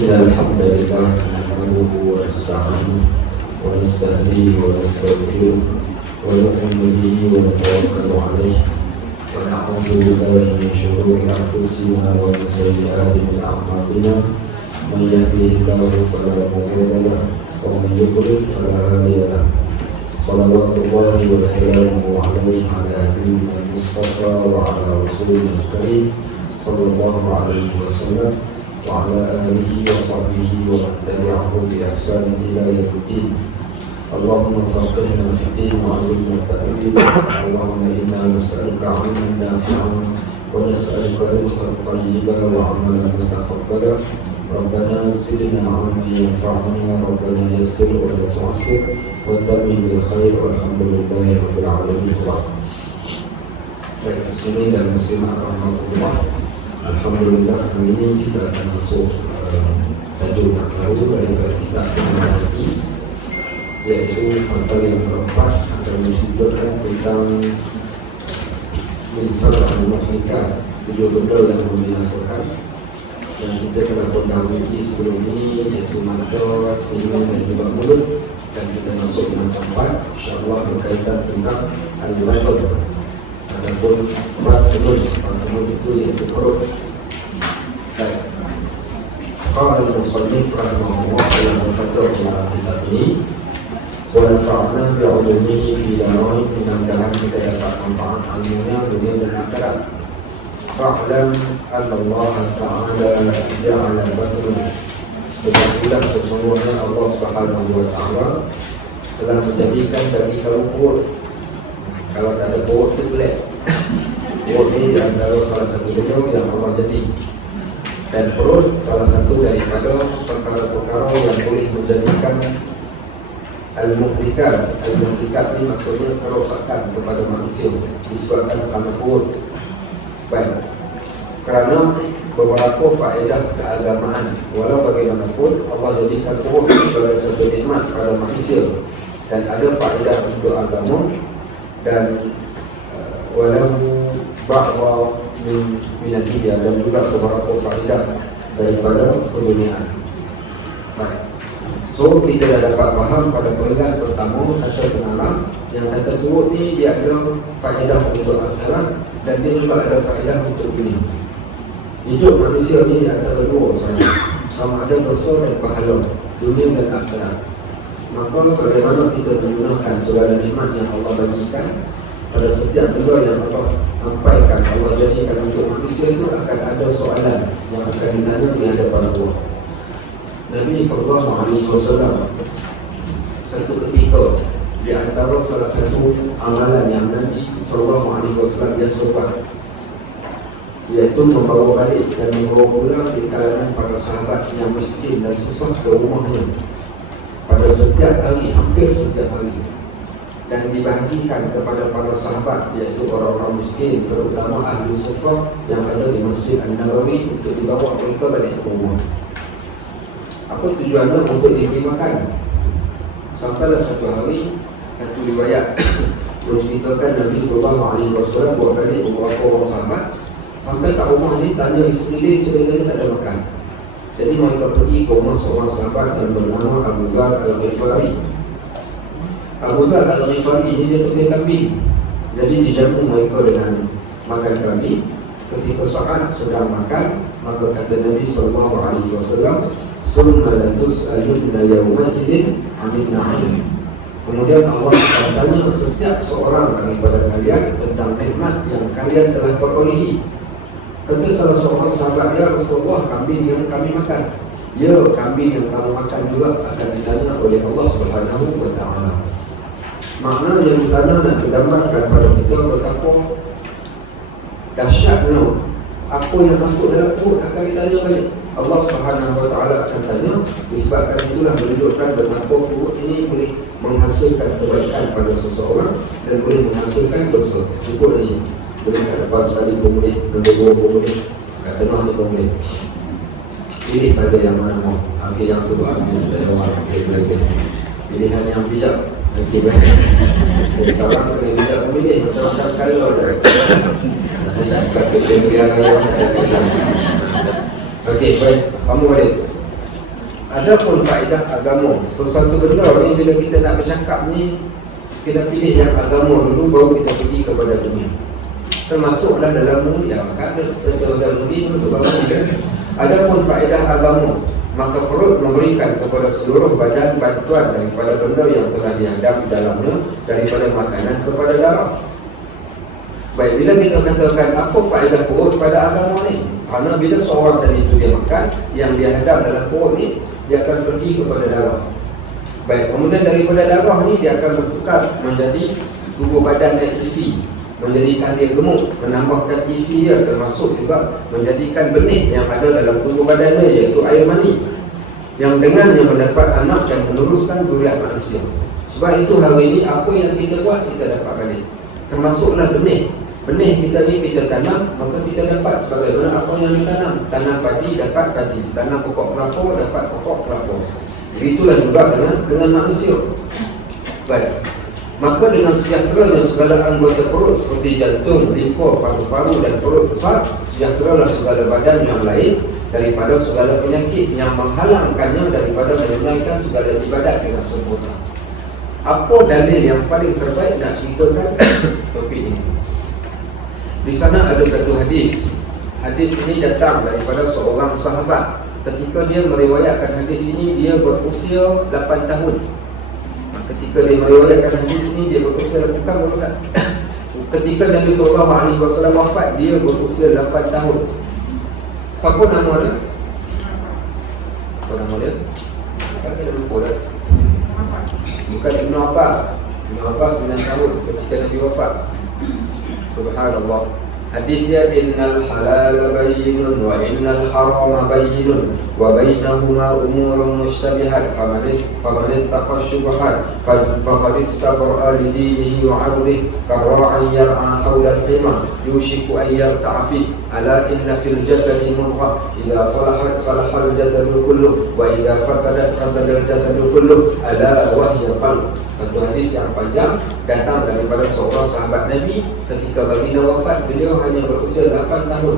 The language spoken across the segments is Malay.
إن الحمد لله نحمده ونستعينه ونستهديه ونستغفره ونؤمن به ونتوكل عليه ونعوذ بالله من شرور أنفسنا ومن سيئات أعمالنا من يهده الله فلا مضل له ومن يضلل فلا هادي له صلوات الله وسلامه عليه على نبينا المصطفى وعلى رسوله الكريم صلى الله عليه وسلم وعلى آله وصحبه ومن تبعه بإحسان إلى يوم الدين. اللهم فقهنا في الدين وعلمنا التأويل. اللهم إنا نسألك علما نافعا ونسألك رزقا طيبا وعملا متقبلا. ربنا زدنا علما ينفعنا، ربنا يسر ولا تعسر وتمم بالخير والحمد لله رب العالمين. Baik, muslimin dan muslimat rahmatullah. Alhamdulillah, hari ini kita akan masuk tajuk yang baru daripada kitab ini, iaitu fasal yang keempat akan menceritakan tentang misal al-muhlikat, 7 benda yang membinasakan yang kita telah pendahului sebelum ini, iaitu mata, telinga dan juga mulut. Dan kita masuk yang keempat, insyaAllah berkaitan tentang al-batn ataupun batnun itu iaitu perut. Baik, qala al-musannif rahimahullah dalam berkata dalam kitab ini, wa nafa'na bi'ulumihi fi darain, mudah-mudahan kita dapat manfaat ilmunya dunia dan akhirat. Fa'lam anna Allah Ta'ala ja'ala batnun, ketahuilah sesungguhnya Allah Subhanahu wa Ta'ala telah menjadikan bagi kaum perut. Kalau tak ada perut itu belak. Perut ini adalah salah satu benda yang Allah jadi. Dan perut salah satu daripada perkara-perkara yang boleh menjadikan al-muhlikat. Al-muhlikat ini maksudnya kerosakan kepada manusia disebabkan kerana perut. Baik, kerana beberapa faedah keagamaan, walau bagaimanapun Allah jadikan perut sebagai satu nikmat pada manusia dan ada faedah untuk agama dan walau ba'wa min al-dunya, dan juga beberapa faedah daripada keduniaan. Baik, so kita dah dapat faham pada peringkat pertama atau penalam yang kata perut ni dia ada faedah untuk akhirat dan dia juga ada faedah untuk dunia. Hidup manusia ni antara dua sahaja, sama ada besar dan pahala, dunia dan akhirat. Maka bagaimana kita menggunakan segala nikmat yang Allah bagikan pada setiap benda yang Allah sampaikan, Allah jadikan untuk manusia, itu akan ada soalan yang akan ditanya di hadapan Allah. Nabi SAW satu ketika, di antara salah satu amalan yang Nabi SAW biasa buat, iaitu membawa balik dan membawa pulang di kalangan para sahabat yang miskin dan susah ke rumahnya pada setiap hari, hampir setiap hari, dan dibahagikan kepada para sahabat, iaitu orang-orang miskin, terutama ahli sufah yang ada di Masjid An-Nabawi, untuk dibawa mereka balik ke rumah. Apa tujuannya? Untuk diberi makan. Sampailah satu hari, satu riwayat menceritakan Nabi SAW buat balik beberapa orang sahabat sampai kat rumah ni, tanya isteri dia, isteri dia tak ada makan. Jadi mereka pergi ke rumah seorang sahabat yang bernama Abu Zar Al-Ghifari. Abu Zar Al-Ghifari ni dia tu dia kambing, jadi dijamu mereka dengan makan kambing. Ketika saat sedang makan, maka kata Nabi SAW, summa la tus'alunna yawma idzin 'anil na'im. Kemudian Allah akan tanya setiap seorang daripada kalian tentang nikmat yang kalian telah perolehi. Kata salah seorang sahabat, ya Rasulullah, kambing yang kami makan. Ya, kambing yang kamu makan juga akan ditanya oleh Allah Subhanahu wa Ta'ala. Maknanya di sana nak digambarkan pada kita betapa dahsyatnya apa yang masuk dalam perut akan ditanya balik. Allah Subhanahu wa Ta'ala akan tanya. Disebabkan itulah menunjukkan betapa perut ini boleh menghasilkan kebaikan pada seseorang dan boleh menghasilkan dosa. Cukup lagi, boleh kat depan sekali pun boleh, nombor 2 pun boleh, kat tengah ni pun boleh. Pilih saja yang mana mau. Okey, yang tu ambil saya orang. Okey, belajar. Pilihan yang bijak. Okey, baik. Sekarang kena bijak memilih macam-macam kalau ada. Saya tak kata dia. Okey, baik. Sambung balik. Adapun faedah agama, sesuatu benda ni bila kita nak bercakap ni, kita pilih yang agama dulu baru kita pergi kepada dunia. Termasuklah dalam dunia, maka ada sesuatu dalam dunia sebabnya kan. Adapun faedah agama, maka perut memberikan kepada seluruh badan bantuan daripada benda yang telah dihadap dalamnya, daripada makanan kepada darah. Baik, bila kita katakan apa faedah perut pada agama ni? Kerana bila seorang tadi itu dia makan, yang dia hadap dalam perut ni, dia akan pergi kepada darah. Baik, kemudian daripada darah ni dia akan bertukar menjadi tubuh badan yang isi, menjadikan dia gemuk, menambahkan isi dia, termasuk juga menjadikan benih yang ada dalam tubuh badan dia, iaitu air mani, yang dengannya mendapat anak dan meneruskan zuriat manusia. Sebab itu hari ini apa yang kita buat kita dapat balik, termasuklah benih. Benih kita ni kita tanam, maka kita dapat sebagaimana apa yang ditanam. Tanam padi dapat padi, tanam pokok kelapa dapat pokok kelapa. Begitulah juga dengan manusia. Baik, maka dengan sejahteranya segala anggota perut seperti jantung, limpa, paru-paru dan perut besar, sejahteralah segala badan yang lain daripada segala penyakit yang menghalangkannya daripada menunaikan segala ibadat dengan sempurna. Apa dalil yang paling terbaik nak ceritakan topik ini? Di sana ada satu hadis. Hadis ini datang daripada seorang sahabat. Ketika dia meriwayatkan hadis ini, dia berusia 8 tahun. Ketika dia meriwayatkan hadis ini, dia berusia bukan berusia. Ketika Nabi SAW wafat, dia berusia 8 tahun. Siapa nama dia? Apa nama dia? Kakak dah lupa dah. Bukan Ibn Abbas. Ibn Abbas 9 tahun ketika Nabi wafat. Subhanallah. Hadisnya innal halal bayyinun wa innal haram bayyinun wa bainahuma umurun mushtabihat faman ittaqa syubhat faqad istabra li dinihi wa 'irdihi karra'an yar'a hawla al-himar yushiku an yarta'a fi ala inna fil jasadi mudghah idza salahat salaha al-jasadu kulluh wa idza fasadat fasada al-jasadu kulluh ala wa hiya qalb. Satu hadis yang panjang datang daripada seorang sahabat Nabi ketika baginda wafat, beliau hanya berusia 8 tahun.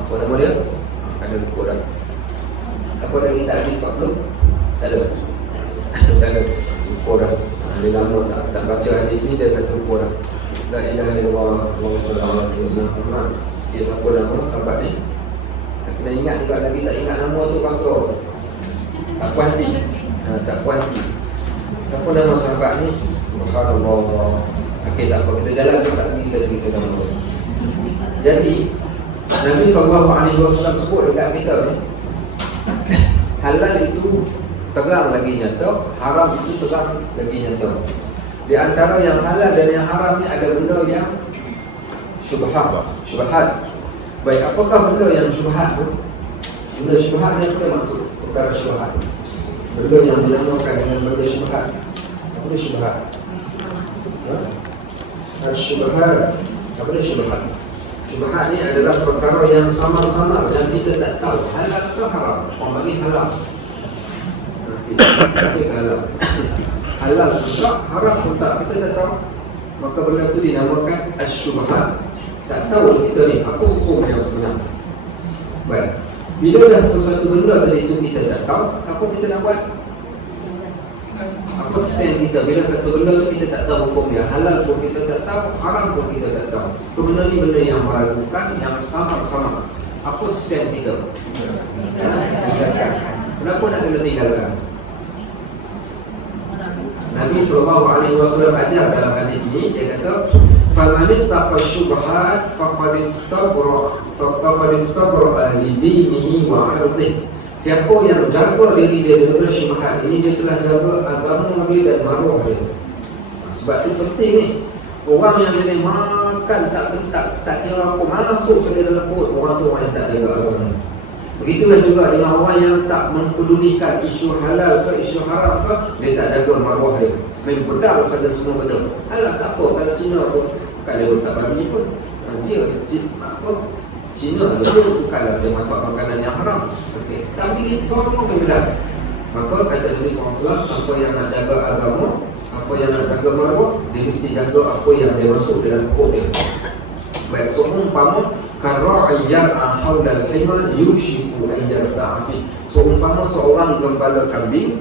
Apa nama dia? Ada lupa dah. Apa dah kita hadis 40? Tak ada. Tak ada. Lupa dah. Dia lama tak baca hadis ni, dia dah lupa dah. La ilaha illallah wa sallallahu alaihi wasallam. Dia siapa nama sahabat ni? Kena ingat juga, lagi tak ingat nama tu pasal tak puas hati. Tak puas hati. Apa nama sahabat ni? Subhanallah. Okey, tak apa, kita jalan ke saat ni kita cerita nama tu. Jadi Nabi SAW sebut dekat kita ni, halal itu terang lagi nyata, haram itu terang lagi nyata. Di antara yang halal dan yang haram ni ada benda yang syubhat. Baik, apakah benda yang syubhat tu? Benda syubhat ni apa maksud? Perkara syubhat, benda yang dinamakan dengan benda syubhat. Apa dia syubhat? Syubhat. Apa dia syubhat? Syubhat ni adalah perkara yang samar-samar dan kita tak tahu halal atau haram. Orang bagi halal, kita halal. Halal pun tak, haram pun tak, kita tak tahu. Maka benda tu dinamakan asyubhat. Tak tahu kita ni apa hukum yang sebenarnya. Baik, bila dah sesuatu benda tadi itu kita tak tahu, apa kita nak buat? Apa stand kita bila satu benda tu kita tak tahu hukum dia? Halal pun kita tak tahu, haram pun kita tak tahu. Sebenarnya benda yang meragukan, yang sama-sama. Apa stand kita? Kenapa nak kena tinggalkan? Nabi SAW ajar dalam hadis ini, dia kata faman ittaqa syubhat faqad istabra li dinihi wa 'irdihi. Siapa yang jaga diri dia daripada syubhat ini, dia telah jaga agama dia dan maruah dia. Sebab itu penting ni. Orang yang jenis makan tak kira apa, masuk saja dalam perut, orang tu orang yang tak jaga agama. Begitulah juga dengan orang yang tak mempedulikan isu halal ke isu haram ke, dia tak jaga maruah dia. Main pedal saja semua benda. Halal tak apa, kalau Cina pun bukan dia letak babi pun, dia apa, Cina dia bukanlah dia masak makanan yang haram. Okey, tapi semua berbeza. Maka kata Nabi SAW, siapa yang nak jaga agama, siapa yang nak jaga maruah, dia mesti jaga apa yang dia masuk dalam perut dia. Baik, seumpama Karra'i yar'a haulal hima yushiku an yarta'a fi. So umpama seorang gembala kambing,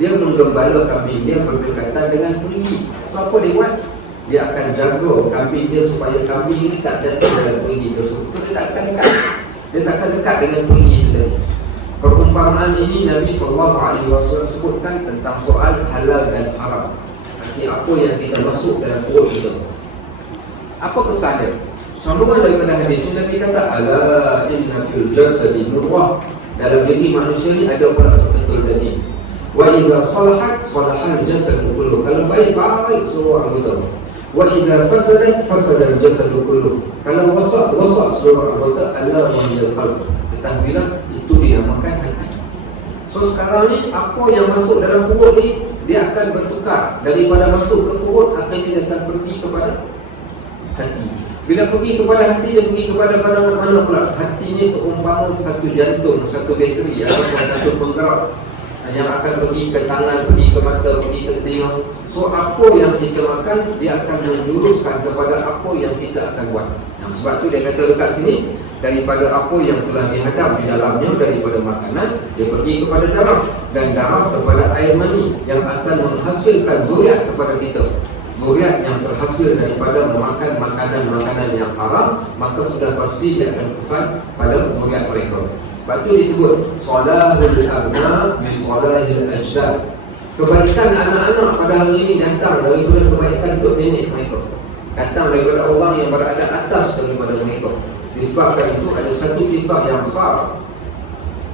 dia menggembala kambing dia berdekatan dengan perigi. So apa dia buat? Dia akan jaga kambing dia supaya kambing ni tak jatuh dalam perigi tersebut. So dia tak akan dekat. Dia tak akan dekat dengan perigi tadi. Perumpamaan ini Nabi SAW sebutkan tentang soal halal dan haram. Arti apa yang kita masuk dalam perut kita. Apa kesannya? Sambungan daripada hadis ini Nabi kata, ala inna fil jasadi mudghah. Dalam diri manusia ni ada pula seketul daging. Wa idza salahat salahal jasad kulluh. Kalau baik seluruh anggota. Wa idza fasadat fasada al-jasad kulluh. Kalau rosak seluruh anggota. Ala wahiyal qalb. Ketahuilah itu dinamakan hati. So sekarang ni apa yang masuk dalam perut ni dia akan bertukar. Daripada masuk ke perut akhirnya dia akan pergi kepada hati. Bila pergi kepada hati, dia pergi kepada mana pula? Hati ni seumpama satu jantung, satu bateri ataupun satu penggerak yang akan pergi ke tangan, pergi ke mata, pergi ke telinga. So apa yang kita makan, dia akan menjuruskan kepada apa yang kita akan buat. Sebab tu dia kata dekat sini, daripada apa yang telah dihadap di dalamnya, daripada makanan, dia pergi kepada darah, dan darah kepada air mani yang akan menghasilkan zuriat kepada kita. Zuriat yang terhasil daripada memakan makanan-makanan yang haram, maka sudah pasti dia akan pesan pada zuriat mereka. Lepas tu disebut salahul abna bi salahil ajdad. Kebaikan anak-anak pada hari ini datang daripada kebaikan untuk nenek mereka, datang daripada orang yang berada atas daripada mereka. Disebabkan itu ada satu kisah yang besar.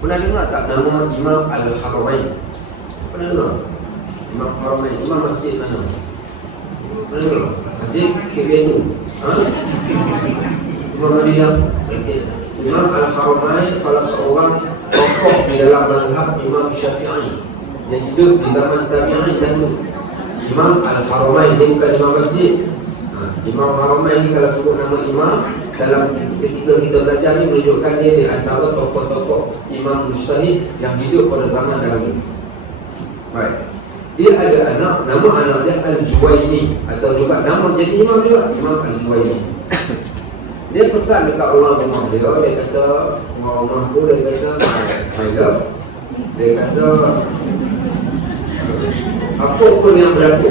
Pernah dengar tak nama Imam Al-Haramain? Pernah dengar? Imam Haramain, Imam Masjid mana? Pernah dengar? Masjid KBN tu? Imam Madinah? Imam Al-Haramain salah seorang tokoh di dalam mazhab Imam Syafi'i yang hidup di zaman tabi'in dahulu. Imam Al-Haramain, dia bukan Imam Masjid. Imam Haramain ni kalau sebut nama imam, dalam ketika kita belajar ni menunjukkan dia di antara tokoh-tokoh imam mujtahid yang hidup pada zaman dahulu. Baik. Dia ada anak, nama anak dia Al-Juwaini, atau juga nama jadi imam juga, Imam Al-Juwaini. Dia pesan dekat orang rumah dia kata, orang rumah tu dia kata, my love, dia kata, apa pun yang berlaku,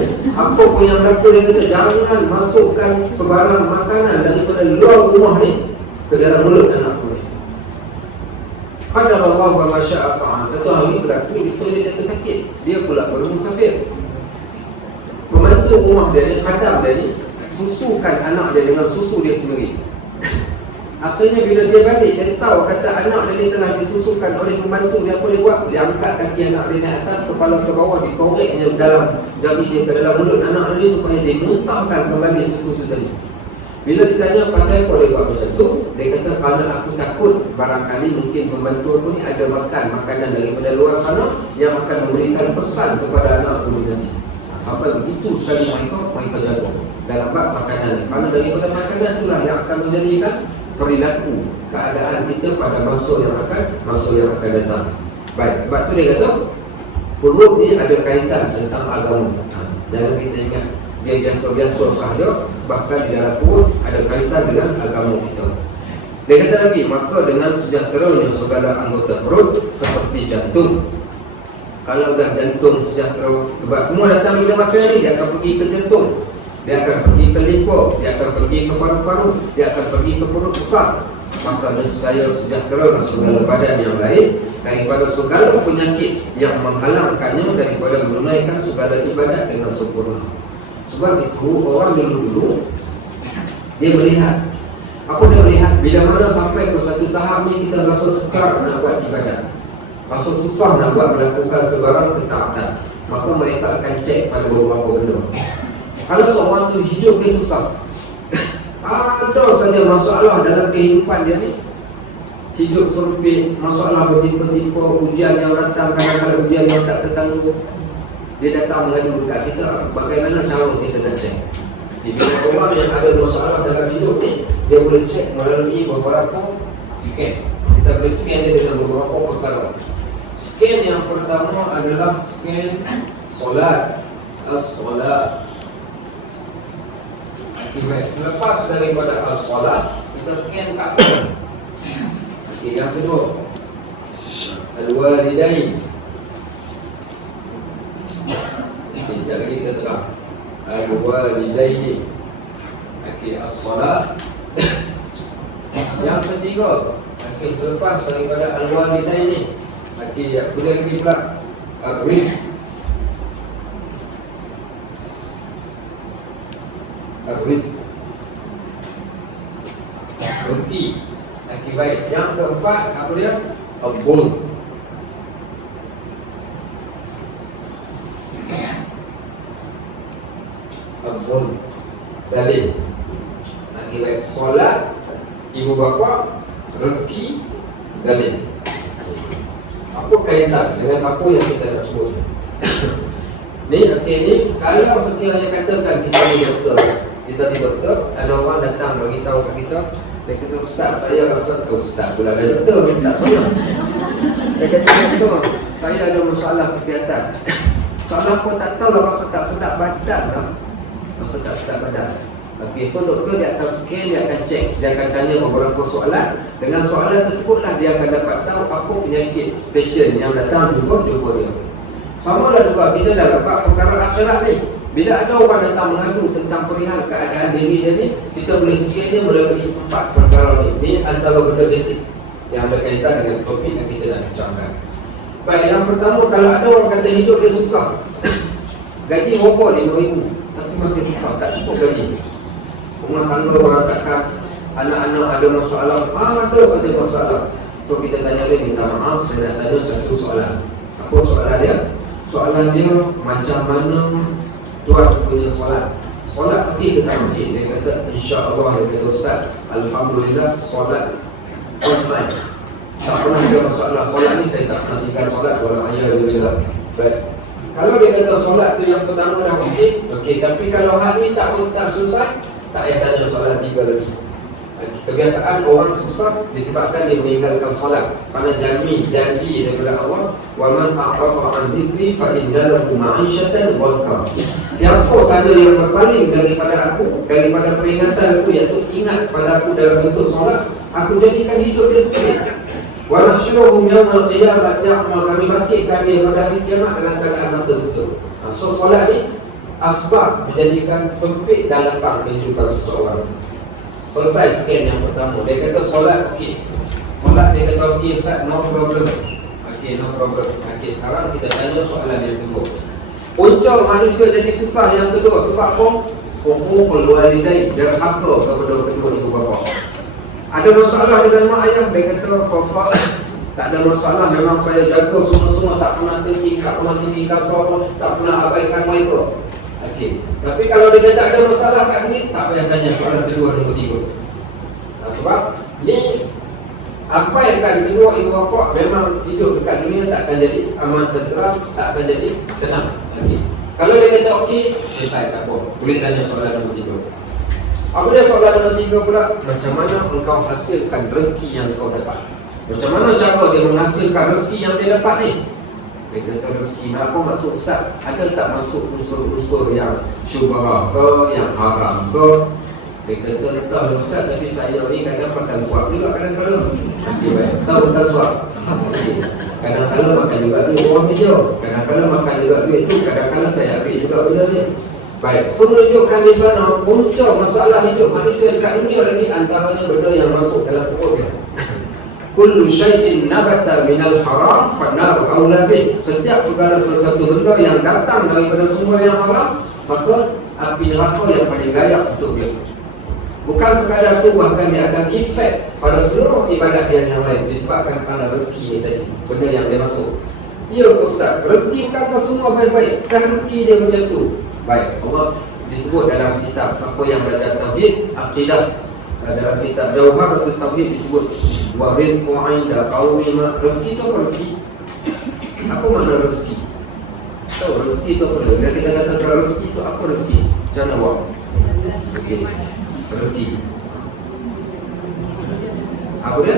dia kata, jangan masukkan sebarang makanan daripada luar rumah ni ke dalam mulut anakku ni. Qadarallahu wa ma syaa fa'al. Satu hari berlaku, isteri dia jatuh sakit, dia pula bermusafir. Pembantu rumah dia ni, khadam dia ni, susukan anak dia dengan susu dia sendiri. Akhirnya bila dia balik, dia tahu kata anak dia telah disusukan oleh pembantu. Dia apa dia buat? Dia angkat kaki anak dia naik atas, kepala ke bawah, dikoreknya dalam jari dia ke dalam mulut anak dia supaya dia muntahkan kembali susu itu tadi. Bila ditanya pasal apa dia buat macam tu, dia kata kerana aku takut barangkali mungkin pembantu aku ni ada makan makanan daripada luar sana yang akan memberikan pesan kepada anak aku nanti. Sampai begitu sekali mereka jaga dalam bab makanan. Kerana daripada makanan itulah yang akan menjadikan perilaku keadaan kita pada masa yang akan datang. Baik, sebab tu dia kata perut ni ada kaitan tentang agama. Jangan kita ingat dia biasa-biasa sahaja, bahkan di dalam perut ada kaitan dengan agama kita. Dia kata lagi, maka dengan sejahteranya segala anggota perut seperti jantung. Kalau dah jantung sejahtera, sebab semua datang bila makan ni, dia akan pergi ke jantung, dia akan pergi ke limpa, dia akan pergi ke paru-paru, dia akan pergi ke perut besar. Maka nescaya sejahtera dan segala badan yang lain daripada segala penyakit yang menghalangkannya daripada menunaikan segala ibadat dengan sempurna. Sebab itu orang dulu-dulu dia melihat, apa dia melihat? Bila mana sampai ke satu tahap ni kita rasa sukar nak buat ibadat, rasa susah nak buat melakukan sebarang ketaatan, maka mereka akan cek pada beberapa benda. Kalau seorang tu hidup dia susah, ada saja masalah dalam kehidupan dia ni, hidup sempit, masalah bertimpa-timpa, ujian yang datang, kadang-kadang ujian yang tak tertangguh, dia datang mengadu dekat kita, bagaimana cara kita nak cek. Bila orang yang ada masalah dalam hidup ni, dia boleh cek melalui beberapa scan. Kita boleh scan dia dengan beberapa perkara. Scan yang pertama adalah scan solat. As-solat. Selepas daripada as-solat, kita scan kat apa? Okey, yang kedua, al-walidain. Sekejap lagi kita terang. Al-walidain. Okey, as-salat. Yang ketiga, okey, selepas daripada al-walidain ni, okey, kemudian lagi pula ar-rizq. Ar-rizq, rezeki. Okey, baik. Yang keempat, apa dia? Al-dhulm. Al-dhulm, zalim. Okey, baik. Solat, ibu bapa, rezeki, zalim. Apa kaitan dengan apa yang kita nak sebut? Ni, okey, ni kalau sekiranya katakan kita ni doktor, ada orang datang bagi tahu kat kita, dia kata, ustaz, saya rasa ustaz pula ada doktor, ustaz mana? Dia kata, doktor, saya ada masalah kesihatan. Soalan pun tak tahu lah, rasa tak sedap badan lah. Rasa tak sedap badan. Okey, so doktor dia akan scan, dia akan cek, dia akan tanya beberapa soalan. Dengan soalan tersebutlah dia akan dapat tahu apa penyakit pasien yang datang jumpa dia. Sama lah juga kita dah dapat perkara akhirat ni. Bila ada orang datang mengadu tentang perihal keadaan diri dia ni, kita boleh scan dia melalui 4 perkara ni. Ni antara benda basic yang ada kaitan dengan topik yang kita nak bincangkan. Baik, yang pertama, kalau ada orang kata hidup dia susah, gaji berapa? RM5,000, tapi masih susah, tak cukup gaji. Rumah tangga berantakan, anak-anak ada masalah, terus ada masalah. So kita tanya dia, minta maaf, saya nak tanya satu soalan. Apa soalan dia? Soalan dia, macam mana tuan punya solat? Solat okey ke tak okey? Dia kata, insya-Allah. Dia kata, ustaz, alhamdulillah solat on time. Tak pernah ada masalah. Solat ni saya tak pernah tinggal solat, walau alhamdulillah. Baik. Kalau dia kata solat tu yang pertama dah okey, tapi kalau hari tak susah, tak payah tanya soalan 3 lagi. Kebiasaan orang susah disebabkan dia meninggalkan solat. Kerana janji daripada Allah, wa man a'rada an zikri fa inna lahu ma'isyatan dhanka. Siapa sahaja yang berpaling daripada aku, daripada peringatan aku, iaitu ingat pada aku dalam bentuk solat, aku jadikan hidup dia sempit. Wa nahsyuruhum yawmal qiyamah ja'ma, kami bangkitkan dia pada hari kiamat dalam keadaan mata tutup. So solat ni asbab menjadikan sempit dan lapang kehidupan seseorang. Selesai scan yang pertama. Dia kata solat okey. Solat dia kata okey, Ustaz, no problem. Okey, no problem. Okey, sekarang kita tanya soalan yang kedua. Punca manusia jadi susah yang kedua sebab apa? Hukum walidain, derhaka kepada kedua ibu bapa. Ada masalah dengan mak ayah, dia kata sofa tak ada masalah, memang saya jaga semua-semua, tak pernah tinggi kat rumah sini, kat sofa, tak pernah abaikan mereka. Okey. Tapi kalau dia tak ada masalah kat sini, tak payah tanya soalan kedua dan ketiga. Sebab ni apa yang akan kedua ibu bapa memang hidup dekat dunia tak akan jadi aman tentera, tak akan jadi tenang. Okay. Kalau dia kata okey, selesai, tak apa. Boleh tanya soalan nombor 3. Apa dia soalan nombor 3 pula? Macam mana engkau hasilkan rezeki yang kau dapat? Macam mana cara dia menghasilkan rezeki yang dia dapat ni? Dia kata rezeki apa maksud Ustaz? Ada tak masuk unsur-unsur yang syubhah ke, yang haram ke? Dia kata, entah Ustaz, tapi saya ni kadang makan suap juga kadang-kadang. Okey, baik. Tahu makan suap? Kadang-kadang makan juga duit orang meja. Kadang-kadang makan juga duit tu, kadang-kadang saya ambil juga benda ni. Baik, so menunjukkan di sana punca masalah hidup manusia dekat dunia lagi antaranya benda yang masuk dalam perut dia. Kullu syai'in nabata minal haram fannar aula bih. Setiap segala sesuatu benda yang datang daripada sumber yang haram, maka api neraka yang paling layak untuk dia. Bukan sekadar itu, bahkan dia akan efek pada seluruh ibadat dia yang lain disebabkan kerana rezeki ni tadi, benda yang dia masuk. Ya Ustaz, rezeki bukan semua baik-baik, dan rezeki dia macam tu. Baik, Allah disebut dalam kitab siapa yang belajar tauhid, akidah, dalam kitab Jawharatul Tauhid disebut wa rizqu 'inda qaumi ma. Rezeki tu apa rezeki? Apa makna rezeki? Tahu rezeki tu apa? Dia kita katakan rezeki tu apa rezeki? Macam mana awak? Okey. Rezeki. Apa dia?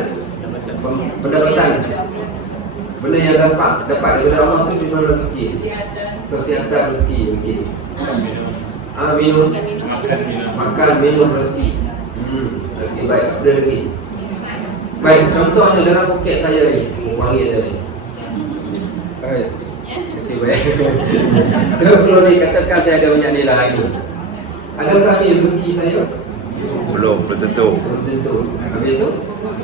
Pendapatan. Benda yang dapat daripada Allah tu di mana rezeki? Kesihatan rezeki. Okey. Minum. Makan minum rezeki. Okey. Okey, baik, ada lagi. Baik, contohnya dalam poket saya ni, wangi tadi. Baik. Okey, baik. Kalau ni katakan saya ada banyak nilai lagi. Adakah ni rezeki saya? Belum tentu. Belum tentu. Habis tu,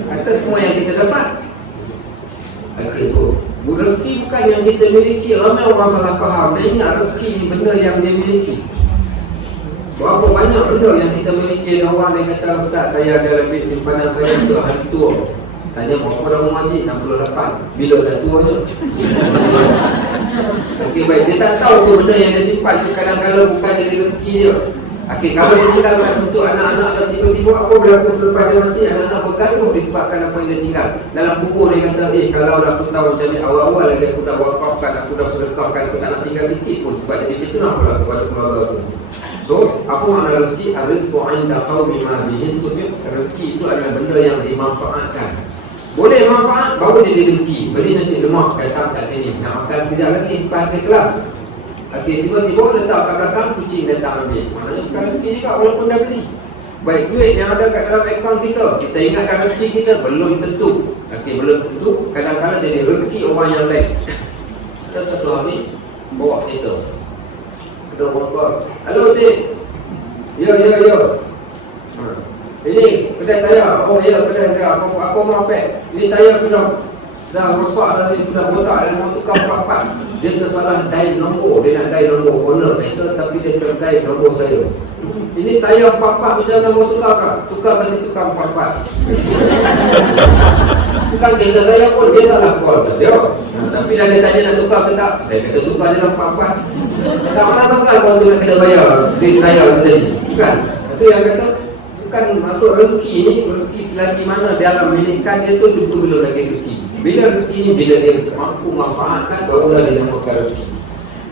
kata semua yang kita dapat. Okey, so rezeki bukan yang kita miliki. Ramai orang salah faham. Dia ingat rezeki ni benda yang dia miliki. Berapa banyak benda yang kita miliki. Dan orang dia kata, Ustaz, saya ada lebih simpanan saya untuk hari tua. Tanya berapa dah umur haji? 68. Bila dah tuanya? Okey, baik. Dia tak tahu tu benda yang dia simpan tu kadang-kadang bukan jadi rezeki dia. Okey, kalau dia tinggalkan untuk anak-anak dan tiba-tiba apa berlaku selepas dia mati, anak-anak bergaduh disebabkan apa yang dia tinggal. Dalam kubur dia kata, kalau aku tahu macam ni awal-awal lagi aku dah wakafkan, aku dah sedekahkan, aku tak nak tinggal sikit pun sebab jadi fitnah pula kepada keluarga aku. So, apa makna rezeki? Ar-rizqu 'inda qaumi ma bihi tufiq. Rezeki itu adalah benda yang dimanfaatkan. Boleh manfaat, baru jadi rezeki. Beli nasi lemak, datang kat sini, nak makan sekejap lagi, lepas kelas. Okey, tiba-tiba letak kat belakang, kucing datang ambil. Maknanya bukan rezeki juga walaupun dah beli. Baik, duit yang ada kat dalam akaun kita ingatkan rezeki kita, belum tentu. Okey, belum tentu. Kadang-kadang jadi rezeki orang yang lain. Ada satu hari, bawa kereta. Ada orang kata, halo Cik. Ya. Ini kedai tayar. Oh ya, kedai tayar. Apa mau apa? Ini tayar sudah rosak dah, sudah botak dan mau tukar part-part. Dia tersalah dial nombor. Dia nak dial nombor owner kereta tapi dia tak dial nombor saya. Ini tayar part-part macam mana mau tukar kah? Tukar kasi tukar part-part. Tukar kereta saya pun dia salah call saja. Tapi dah dia tanya nak tukar ke tak? Saya kata tukar je lah part-part. Tak pasal kalau tu nak kena bayar duit tayar kita ni. Bukan. Itu yang kata bukan masuk rezeki ni, rezeki selagi mana dalam milikan dia tu belum lagi rezeki. Bila rezeki ni, bila dia mampu manfaatkan, barulah dia namakan rezeki.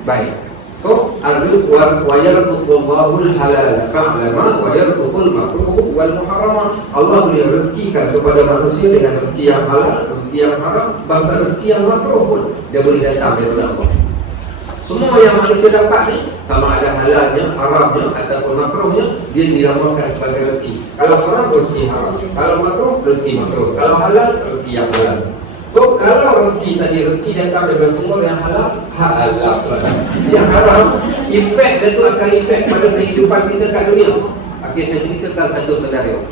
Baik. So, ar-rizq wa yarzuqullahu al-halal fa'lama wa yarzuqul makruh wal muharram. Allah boleh rezekikan kepada manusia dengan rezeki yang halal, rezeki yang haram, bahkan rezeki yang makruh pun dia boleh datang daripada Allah. Semua yang manusia dapat ni, sama ada halalnya, haramnya ataupun makruhnya, dia dinamakan sebagai rezeki. Kalau haram, rezeki haram. Kalau makruh, rezeki makruh. Kalau halal, rezeki yang halal. So, kalau rezeki tadi, rezeki datang daripada semua yang halal, halal. Yang haram, efek dia tu akan efek pada kehidupan kita kat dunia. Okey, saya ceritakan satu senario.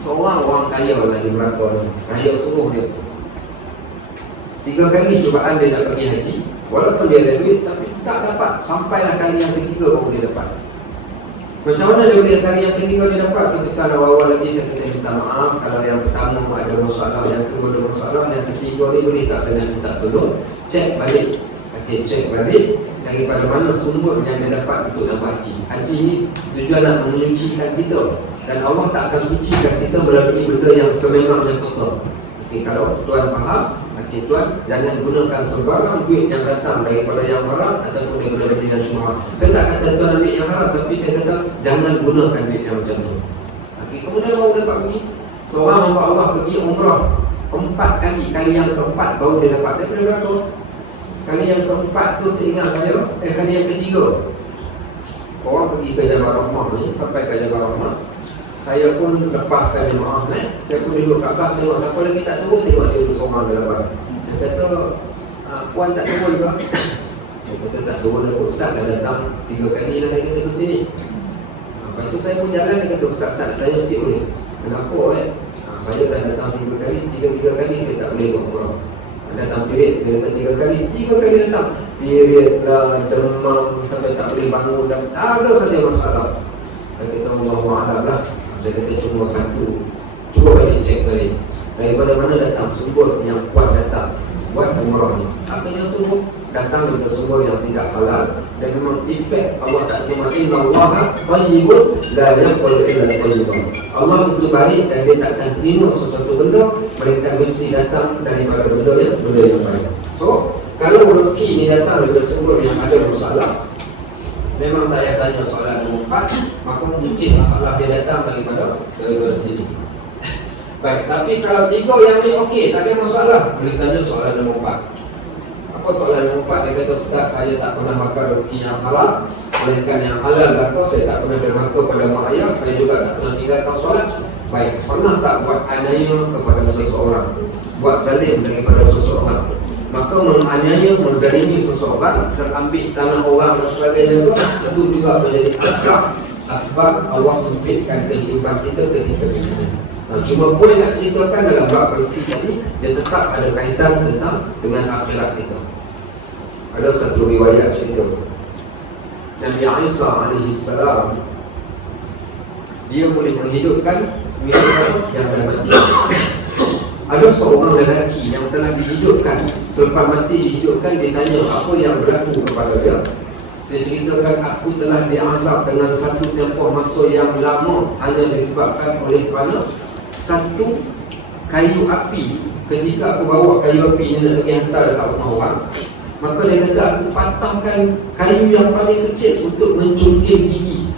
Seorang orang kaya lah di Melaka ni. Kaya sungguh dia. 3 kali cubaan dia nak pergi haji. Walaupun dia ada duit, tapi tak dapat. Sampailah kali yang ketiga baru dia dapat. Macam mana dia boleh kali yang ketiga dia dapat? Sebesar awal lagi saya kata minta maaf kalau yang pertama ada masalah, yang kedua ada masalah, yang ketiga ni boleh tak saya nak minta tolong cek balik. Okey, cek balik daripada mana sumber yang dia dapat untuk nak haji. Haji ni tujuan nak menyucikan kita, dan Allah tak akan sucikan kita melalui benda yang sememangnya kotor. Okey, kalau tuan faham, okey tuan, jangan gunakan sembarang duit yang datang daripada yang haram ataupun daripada benda yang syubhat. Saya tak kata tuan ambil yang haram, tapi saya kata jangan gunakan duit yang macam tu. Okey, kemudian baru dapat pergi. Seorang hamba Allah pergi umrah 4 kali. Kali yang keempat baru dia dapat. Daripada berapa? Kali yang keempat tu seingat saya, kali yang ketiga. Orang pergi ke Jabal Rahmah ni, sampai ke Jabal Rahmah. Saya pun lepaskan jemaah saya pun duduk kat bas tengok siapa lagi tak turun, tengok dia duduk seorang dalam bas. Saya kata, puan tak turun ke? Dia kata tak turun lah, Ustaz dah datang 3 kali dah dia kata ke sini. Lepas tu saya pun jalan, dia kata Ustaz nak tanya sikit boleh? Kenapa saya dah datang 3 kali, 3 kali saya tak boleh buat umrah. Datang period, dia kata 3 kali datang. Period lah, demam sampai tak boleh bangun dan ada saja masalah. Saya kata Allahu'alam lah. Saya kata cuma satu, cuba balik cek balik daripada mana datang sumber yang kuat datang buat umrah ni. Apa yang sumber datang daripada sumber yang tidak halal, dan memang efek Allah tak terima. Inna Allaha tayyibun la yaqbalu illa tayyiban. Allah itu baik dan dia takkan terima sesuatu benda melainkan mesti datang daripada benda yang baik. So, kalau rezeki ni datang daripada sumber yang ada masalah, memang tak payah tanya soalan nombor 4, maka mungkin masalah dia datang daripada sini. Baik, tapi kalau 3 yang ni okey, tak ada masalah, boleh tanya soalan nombor 4. Apa soalan nombor 4? Dia kata, Ustaz, saya tak pernah makan rezeki yang halal. melainkan yang halal belaka. Saya tak pernah derhaka pada mak ayah, saya juga tak pernah tinggalkan solat. Baik, pernah tak buat aniaya kepada seseorang, buat zalim daripada seseorang? Maka menganiaya, menzalimi seseorang, terambil tanah orang dan sebagainya itu juga menjadi asbab Allah sempitkan kehidupan kita ketika ini. Cuma poin nak ceritakan dalam bab rezeki tadi, dia tetap ada kaitan dengan akhirat kita. Ada satu riwayat cerita Nabi Isa alaihi salam, dia boleh menghidupkan misalnya yang dah mati. Ada seorang lelaki yang telah dihidupkan, selepas mati dihidupkan, ditanya apa yang berlaku kepada dia. Dia ceritakan, aku telah diazab dengan satu tempoh masa yang lama hanya disebabkan oleh kerana satu kayu api. Ketika aku bawa kayu api ini nak pergi hantar dekat rumah orang, maka dia kata aku patahkan kayu yang paling kecil untuk mencungkil gigi.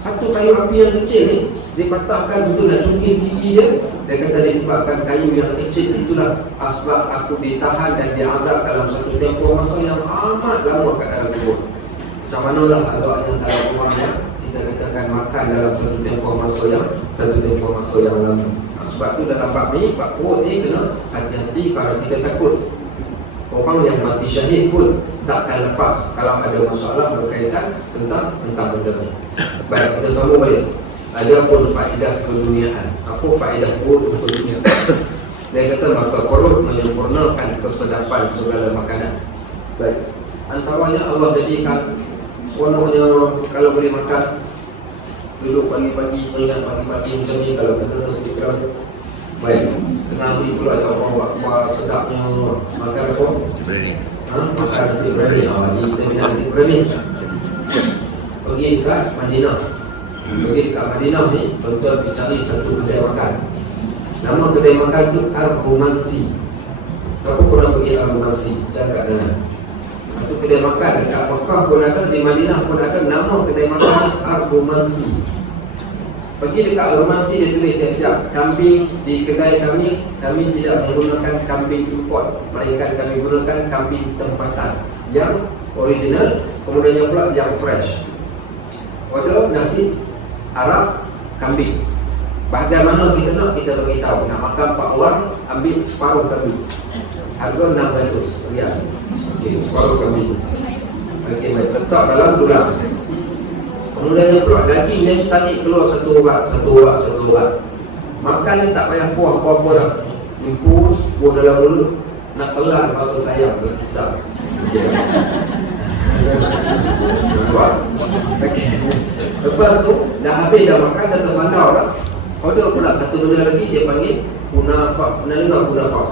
Satu kayu api yang kecil ni dia patahkan untuk nak cungkil gigi dia. Dia kata disebabkan kayu yang kecil itulah asbab aku ditahan dan diazab dalam satu tempoh masa yang amat lama kat dalam kubur. Macam manalah agaknya dalam orang yang kita katakan makan dalam satu tempoh masa yang lama. Sebab tu dalam bab ni, bab perut ni kena hati-hati. Kalau kita takut orang yang mati syahid pun takkan lepas kalau ada masalah berkaitan tentang benda ni. Baik, kita sambung balik. Ada pun faedah keduniaan. Apa faedah perut untuk dunia? Dia kata maka perut menyempurnakan kesedapan segala makanan. Baik, antaranya Allah jadikan seronoknya kalau boleh makan, duduk pagi-pagi, teringat pagi-pagi macam ni kalau kena nasi kerang. Baik, tengah hari pula ada orang buat sedapnya makan apa? Sebenarnya Makan nasi berani. Jadi kita minat nasi berani. Pergi dekat Madinah. Ni tuan-tuan pergi cari satu kedai makan. Nama kedai makan tu Ar-Romansi. Siapa pernah pergi Ar-Romansi? Cakap dengan satu kedai makan dekat Mekah pun ada, di Madinah pun ada. Nama kedai makan Ar-Romansi. Pergi dekat Ar-Romansi, dia tulis siap-siap, kambing di kedai kami tidak menggunakan kambing import, melainkan kami gunakan kambing tempatan yang original, kemudiannya pula yang fresh. Order nasi Arab kambing. Bahagian mana kita nak, kita beritahu. Nak makan 4 orang, ambil separuh kambing. Harga 600 rial. Okay, separuh kambing. Okay, letak dalam tulang. Kemudiannya pula daging yang tarik keluar satu urat. Makan ni tak payah puas apa-apa dah. Impus, buah dalam mulut. Nak telan rasa sayang, rasa sedap. Okay. Lepas tu dah habis dah makan, dah tersandar dah. Order pula satu benda lagi, dia panggil kunafah. Pernah dengar kunafah?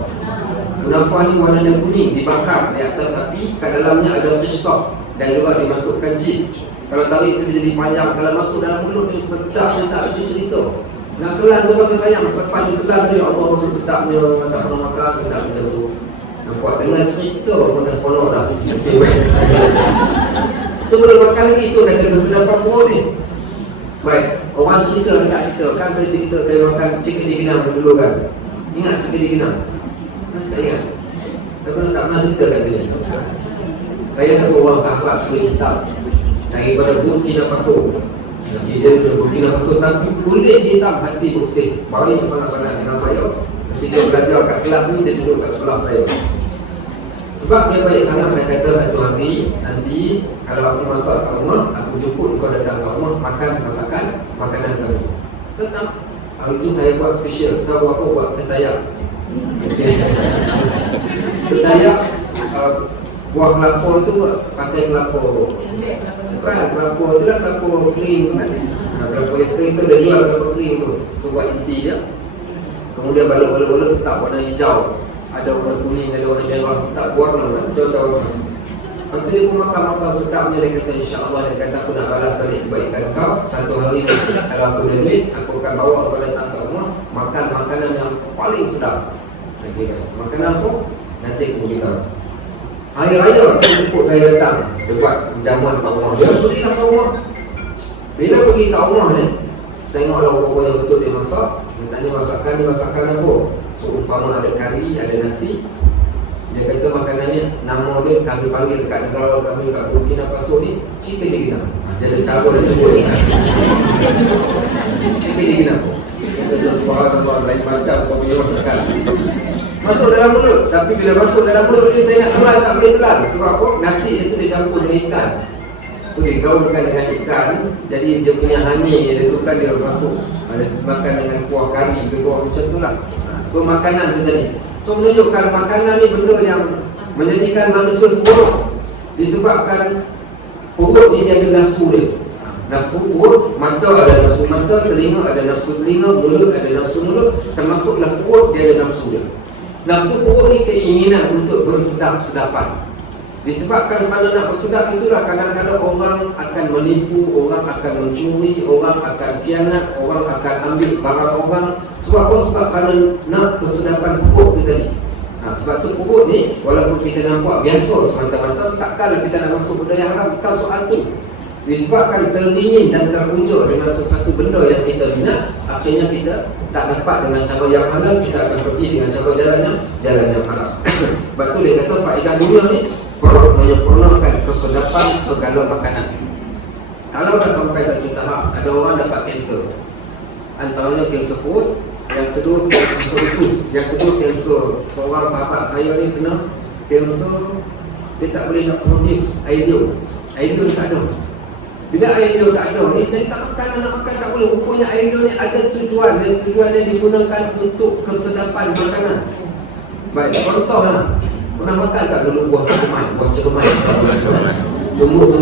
Kunafah ni warnanya kuning, dibakar di atas api, kat dalamnya ada kishkak dan juga dimasukkan cheese. Kalau tarik itu dia jadi panjang, kalau masuk dalam mulut tu sedap, dia tak ada cerita. Nak telan tu rasa sayang, selepas dia telan tu, ya Allah rasa sedapnya, tak pernah makan, sedap macam tu. Nampak dengan cerita pun dah seronok dah. Itu boleh makan lagi, itu dah kena kesedapan perut ni. Baik, orang cerita dekat kita, kan saya cerita saya makan chicken di Genang dulu kan. Ingat chicken di Genang? Tak ingat? Tak pernah cerita kat sini. Saya ada seorang sahabat kulit hitam daripada Burkina Faso. Dia dari Burkina Faso, tapi kulit hitam, hati bersih. Baik sangat-sangat dengan saya. Ketika belajar kat kelas ni, dia duduk kat sebelah saya. Sebab dia baik sangat, saya kata satu hari nanti kalau aku masak kat rumah, aku jemput kau datang kat rumah makan masakan makanan kami. Tetap hari itu saya buat special. Tahu apa buat? Ketayak. Ketayak buah kelapa tu pakai kelapa. Bukan kelapa tu lah, kelapa kering kan. Kelapa kering tu dia jual kelapa kering tu. So buat inti dia. Kemudian balok-balok letak warna hijau. Ada warna kuning, ada warna merah, tak warna lah, jauh-jauh warna. Nanti dia pun makan sedapnya, dia kata insyaAllah, dia kata aku nak balas balik kebaikan kau. Satu hari nanti, kalau aku ada duit, aku akan bawa kau datang ke rumah, makan makanan yang paling sedap. Okay, makanan apa? Nanti aku beritahu. Hari raya, dia jemput saya datang. Dia buat jamuan kat rumah. Dia pergi kat rumah. Bila pergi kat rumah ni, tengoklah apa yang betul dia masak. Dia tanya masakan apa? So umpama ada kari, ada nasi. Dia kata makanannya, nama dia kami panggil kat negara kami kat Burkina Faso ni chicken di Genang. Jadi cabut dan cabut. Sikit lagi nak. Kita subhanallah lain macam kau punya masakan. Masuk dalam mulut, tapi bila masuk dalam mulut ni saya nak telan tak boleh telan. Sebab apa? Nasi itu dicampur dengan ikan. So digaulkan dengan ikan, jadi dia punya honey dia tu kan dia masuk. Ada makan dengan kuah kari ke kuah macam tu lah. So makanan tu jadi. So menunjukkan makanan ni benda yang menjadikan manusia semua. Disebabkan perut ni dia ada nafsu dia. Nafsu perut, mata ada nafsu mata, telinga ada nafsu telinga, mulut ada nafsu mulut, termasuklah perut dia ada nafsu dia. Nafsu perut ni keinginan untuk bersedap-sedapan. Disebabkan mana nak bersedap itulah kadang-kadang orang akan menipu, orang akan mencuri, orang akan khianat, orang akan ambil barang orang. Sebab apa? Sebab kerana nak kesedapan perut kita ni. Sebab tu perut ni walaupun kita nampak biasa semata-mata, takkanlah kita nak masuk benda yang haram. Bukan soal tu. Disebabkan teringin dan terunjuk dengan sesuatu benda yang kita minat, akhirnya kita tak dapat dengan cara yang halal, kita akan pergi dengan cara jalan yang halal. Sebab tu dia kata faedah dunia ni perut menyempurnakan kesedapan segala makanan. Kalau dah sampai satu tahap, ada orang dapat kanser. Antaranya kanser perut, yang kedua kanser usus, yang kedua kanser. Seorang sahabat saya ni kena kanser, dia tak boleh nak produce air dia tak ada. Bila air dia tak ada ni, dia tak makan, nak makan tak boleh. Rupanya air dia ni ada tujuan, dan tujuan dia digunakan untuk kesedapan makanan. Baik, contohlah, pernah makan tak dulu buah cermai? Tumbuk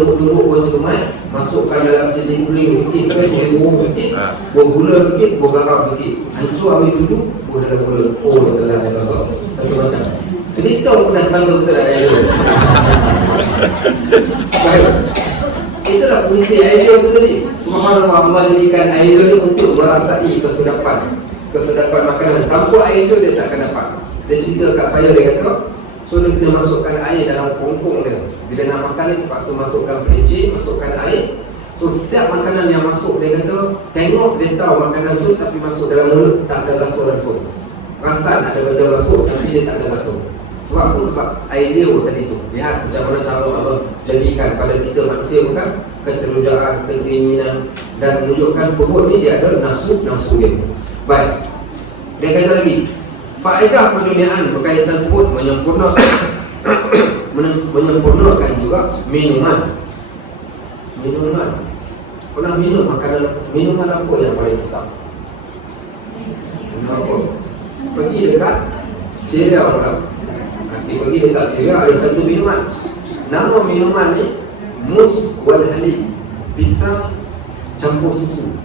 buah cermai, masukkan dalam jenis kering sikit ke, jenis burung sikit, buah gula sikit, buah garam sikit, hancur ambil sedu, buah dalam gula. Oh, dia telah ada rasa satu macam. Cerita pun dah terang betul ada air dia. Baik, itulah fungsi air dia tu tadi. Subhanallah, Allah jadikan air dia untuk merasai kesedapan makanan. Tanpa air dia tak akan dapat. Dia cerita kat saya, dia kata, so dia kena masukkan air dalam kongkong dia. Bila nak makan ni terpaksa masukkan pelicin, masukkan air. So setiap makanan yang masuk, dia kata, tengok dia tahu makanan tu, tapi masuk dalam mulut tak ada rasa langsung. Rasan ada benda masuk, tapi dia tak ada rasa. Sebab apa? Sebab air dia tadi tu. Lihat macam mana cara Allah jadikan pada kita manusia bukan keterujaan, keinginan, dan menunjukkan perut ni dia ada nafsu dia. Baik, dia kata lagi, faedah keduniaan berkaitan perut menyempurnakan juga minuman. Pernah minum minuman apa yang paling sedap? Minum apa? Pergi dekat Syria orang. Pergi dekat Syria ada satu minuman. Nama minuman ni mus wal halim, pisang campur susu.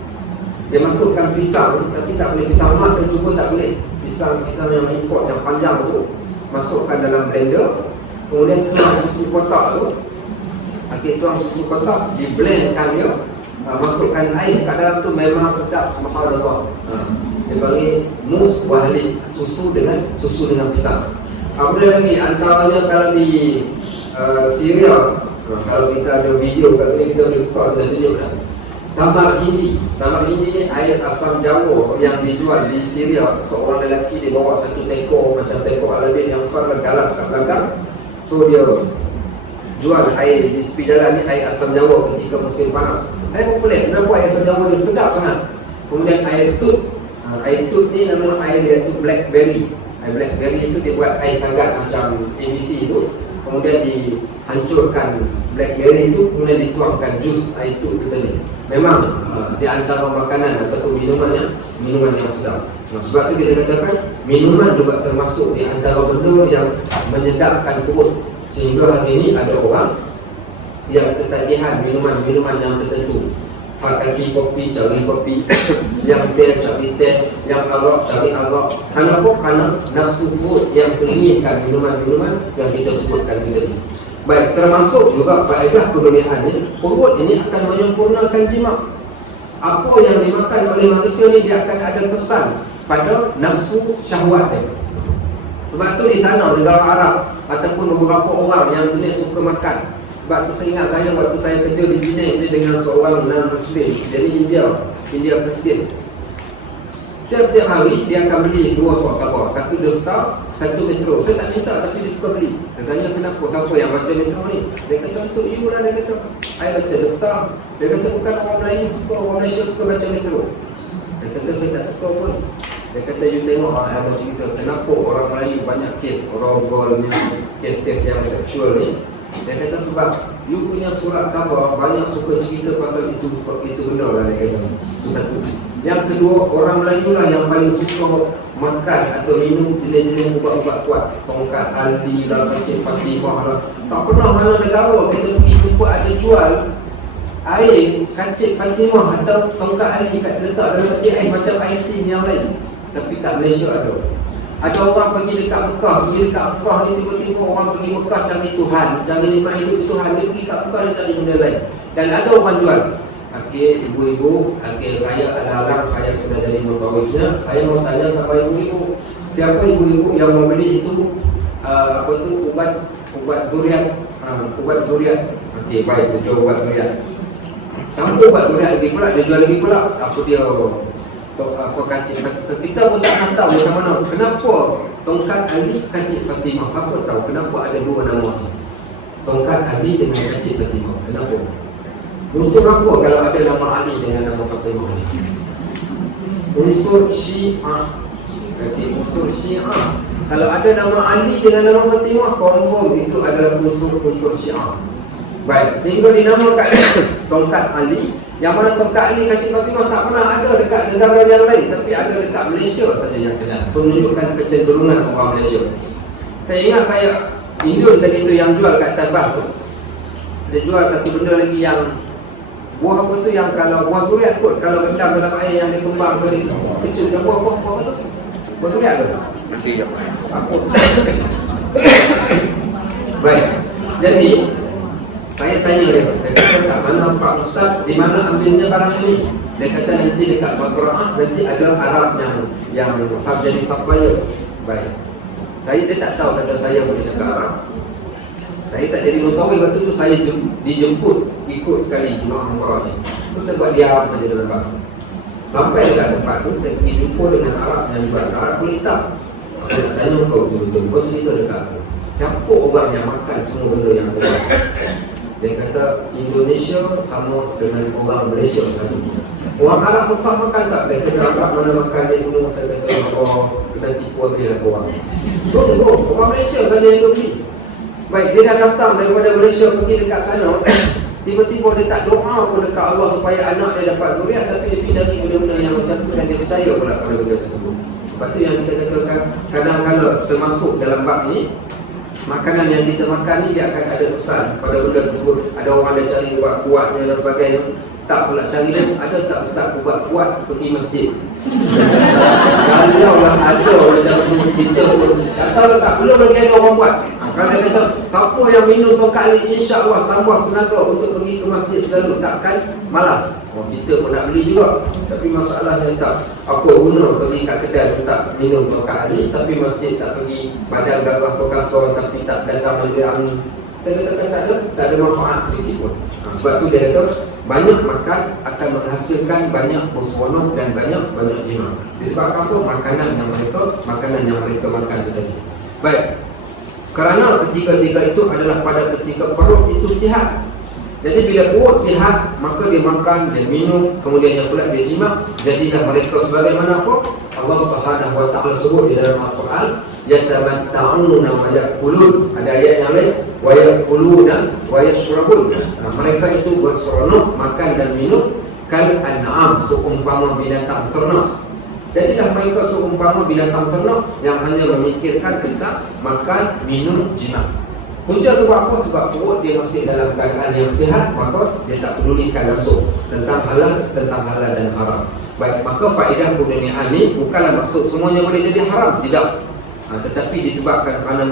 Dia masukkan pisang, tapi tak boleh pisang emas, saya cuba tak boleh. Pisang yang import yang panjang tu masukkan dalam blender, kemudian tuang susu kotak tu. Tuang susu kotak, di blendkan dia, masukkan ais kat dalam tu, memang sedap subhanallah. Dia bagi mus wal halim, susu dengan pisang. Apa lagi antaranya kalau di Syria, kalau kita ada video kat sini kita boleh buka, saya tunjuk dah. Tamar hindi ni air asam jawa yang dijual di Syria. Seorang lelaki dia bawa satu tekor macam tekor Alabin yang besar dan galas kat belakang. So dia jual air di tepi jalan ni, air asam jawa ketika musim panas. Saya pun pelik, kenapa air asam jawa dia sedap sangat. Kemudian air tut ni nama air dia tu blackberry. Air blackberry itu dia buat air sangat macam ABC itu, kemudian dihancurkan blackberry itu, kemudian dituangkan jus air itu tadi. Memang di antara makanan ataupun minuman yang sedap. Sebab itu kita katakan minuman juga termasuk di antara benda yang menyedapkan perut. Sehingga hari ini ada orang yang ketagihan minuman yang tertentu. Kaki kopi, cari kopi, yang teh, cari teh, yang arak, cari arak. Kenapa? Kerana nafsu perut yang teringinkan minuman-minuman yang kita sebutkan tadi. Baik, termasuk juga faedah keduniaan ini, perut ini akan menyempurnakan jimat. Apa yang dimakan oleh manusia ni, dia akan ada kesan pada nafsu syahwat dia. Sebab tu di sana, negara Arab ataupun beberapa orang yang jenis suka makan. Sebab tu saya ingat saya waktu saya kerja di Penang ni dengan seorang non-Muslim, jadi India Kristian. Tiap-tiap hari dia akan beli 2 surat khabar, satu The Star, satu Metro. Saya tak minta tapi dia suka beli. Dia tanya kenapa, siapa yang baca Metro ni? Dia kata untuk you lah, dia kata I baca The Star. Dia kata bukan orang Melayu suka, orang Malaysia suka baca Metro. Saya kata saya tak suka pun. Dia kata you tengok abang cerita kenapa orang Melayu banyak kes rogol ni, kes-kes yang seksual ni. Dia kata sebab you punya surat khabar banyak suka cerita pasal itu, sebab itu benda lah dia kata. Itu satu. Yang kedua, orang Melayu lah yang paling suka makan atau minum jenis-jenis ubat-ubat kuat. Tongkat Aldi lah, Kacik Fatimah lah. Tak pernah mana negara kita pergi jumpa ada jual air Kacik Fatimah atau tongkat Aldi kat letak dalam peti air macam air tin yang lain. Tapi kat Malaysia ada. Ada orang pergi dekat Mekah ni tiba-tiba orang pergi Mekah cari Tuhan, cari nikmat hidup Tuhan, dia pergi kat Mekah dia cari benda lain. Dan ada orang jual. Okey, ibu-ibu, saya alam saya sudah jadi mutawawisnya. Saya mau tanya sama ibu-ibu, siapa ibu-ibu yang membeli itu ubat durian, ubat durian. Okey, baik, dia jual ubat durian. Campur ubat durian lagi pula, dia jual lagi pula. Apa dia Kacik Fatimah? Kita pun tak tahu macam mana. Kenapa tongkat Ali, Kacik Fatimah? Siapa tahu kenapa ada dua nama? Tongkat Ali dengan Kacik Fatimah. Kenapa? Unsur apa kalau ada nama Ali dengan nama Fatimah ni? Unsur Syiah. Okey, unsur Syiah. Kalau ada nama Ali dengan nama Fatimah, confirm itu adalah unsur Syiah. Baik, sehingga dinamakan tongkat Ali. Yang mana tongkat Ali Kacik Fatimah tak pernah ada dekat negara yang lain, tapi ada dekat Malaysia saja yang kenal. So menunjukkan kecenderungan orang Malaysia. Saya ingat saya Indon tadi tu yang jual kat Tabas tu. Dia jual satu benda lagi yang buah apa tu yang kalau buah suriat kot, kalau rendam dalam air yang dia kembang ke ni kecil, yang buah apa tu? Buah suriat ke? Nanti Apa? Baik. Jadi saya tanya dia, saya kata kat mana Pak Ustaz, di mana ambilnya barang ini? Dia kata nanti dekat Basra'ah, nanti ada Arab yang jadi supplier. Baik. Dia tak tahu kata saya boleh cakap Arab. Saya tak jadi mengetahui. Waktu tu saya dijemput ikut sekali jemaah umrah ni. Terus saya buat diam saja dalam bas. Sampai dekat tempat tu saya pergi jumpa dengan Arab yang jual. Arab kulit hitam. Aku nak tanya kau betul-betul, kau cerita dekat aku, siapa orang yang makan semua benda yang kau buat? Dia kata Indonesia sama dengan orang Malaysia saja. Orang Arab bukan makan tak? Dia kata Arab mana makan ni semua. Saya kata kena tipu habis lah korang. Tunggu, orang Malaysia saja yang beli. Baik, dia dah datang daripada Malaysia pergi dekat sana. Tiba-tiba dia tak doa pun dekat Allah supaya anak dia dapat zuriat, tapi dia pergi cari benda-benda yang macam tu dan dia percaya pula pada benda tersebut. Lepas tu yang kita katakan kadang-kadang termasuk dalam bab ni, makanan yang kita makan ni dia akan ada pesan pada benda tersebut. Ada orang dia cari ubat kuatnya dan sebagainya. Tak pula cari dia, ada tak Ustaz ubat kuat pergi masjid? Kalau lah ada macam tu, kita pun tak tahu tak, belum lagi ada orang buat. Kalau dia kata, siapa yang minum tongkat Ali, insya-Allah tambah tenaga untuk pergi ke masjid selalu, takkan malas. Kita pun nak beli juga. Tapi masalahnya tak, apa guna pergi kat kedai tak minum tongkat Ali, tapi masjid tak pergi, badan gagah perkasa tapi tak datang majlis amin. Kita kata tak ada manfaat sedikit pun. Sebab tu dia kata banyak makan akan menghasilkan banyak muswanah dan banyak jima. Disebabkan apa? Makanan yang mereka makan itu tadi. Baik. Kerana ketiga-tiga itu adalah pada ketika perut itu sihat. Jadi bila perut sihat, maka dia makan, dia minum, kemudian yang pula dia jima. Jadilah mereka sebagaimana apa? Allah Subhanahu wa taala sebut di dalam Al-Quran, yatamatta'una wa ya'kulun. Ada ayat yang lain, wa ya'kuluna wa yashrabun. Mereka itu berseronok makan dan minum kal an'am, seumpama binatang ternak. Jadilah mereka seumpama binatang ternak yang hanya memikirkan tentang makan, minum, jima. Punca sebab apa? Sebab perut dia masih dalam keadaan yang sihat, maka dia tak pedulikan langsung tentang halal dan haram. Baik, maka faedah kurniaan ini bukanlah maksud semuanya boleh jadi haram, tidak. Tetapi disebabkan kerana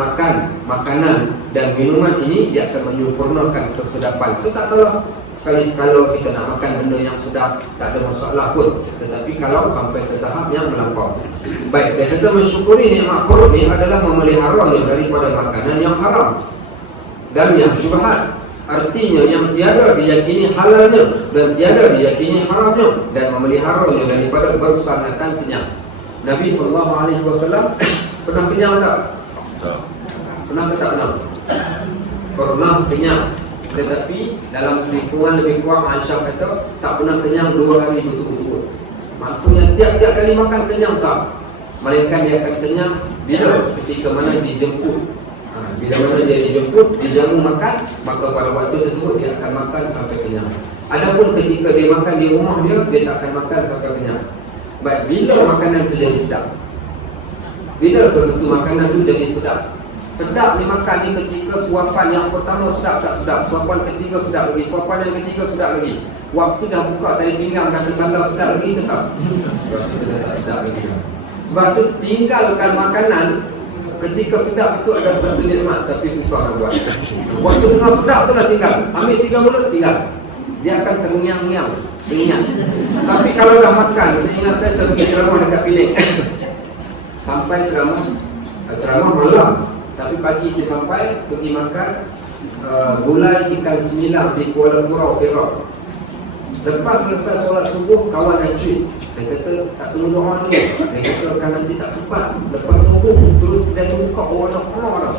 makanan dan minuman ini, dia akan menyempurnakan kesedapan. So tak salah sekali-sekala kita nak makan benda yang sedap, tak ada masalah pun. Tetapi kalau sampai ke tahap yang melampau. Baik, dan kita mensyukuri nikmat perut ni adalah memeliharanya daripada makanan yang haram dan yang syubhat. Artinya yang tiada diyakini halalnya dan tiada diyakini haramnya, dan memeliharanya daripada bersangatan kenyang. Nabi SAW pernah kenyang tak? Tak. Pernah ke tak pernah? Pernah kenyang. Tetapi dalam lingkungan lebih kurang Aisyah kata tak pernah kenyang 2 hari berturut-turut. Maksudnya tiap-tiap kali makan kenyang tak? Melainkan dia akan kenyang bila ketika mana dijemput. Bila mana dia dijemput, dijamu makan, maka pada waktu tersebut dia akan makan sampai kenyang. Adapun ketika dia makan di rumah dia tak akan makan sampai kenyang. Baik, bila makanan itu jadi sedap? Bila sesuatu makanan itu jadi sedap? Sedap dimakan ni ketika suapan yang pertama sedap tak sedap, suapan ketiga sedap lagi, suapan yang ketiga sedap lagi. Waktu dah buka tali pinggang dah tersandar sedap lagi ke tak? Waktu dah tak sedap lagi. Sebab tu tinggalkan makanan ketika sedap itu ada satu nikmat tapi susah nak buat. Waktu tengah sedap tu dah tinggal. Ambil 3 mulut tinggal. Dia akan terngiang-ngiang, ingat. Tapi kalau dah makan, saya ingat saya pergi ceramah dekat Penang. Sampai ceramah malam. Tapi pagi itu sampai pergi makan gulai ikan semilang di Kuala Kurau, Perak. Lepas selesai solat subuh, kawan dah cuit. Dia kata tak tunggu doa ni. Dia kata kan nanti tak sempat. Lepas subuh terus dia buka orang nak keluar dah.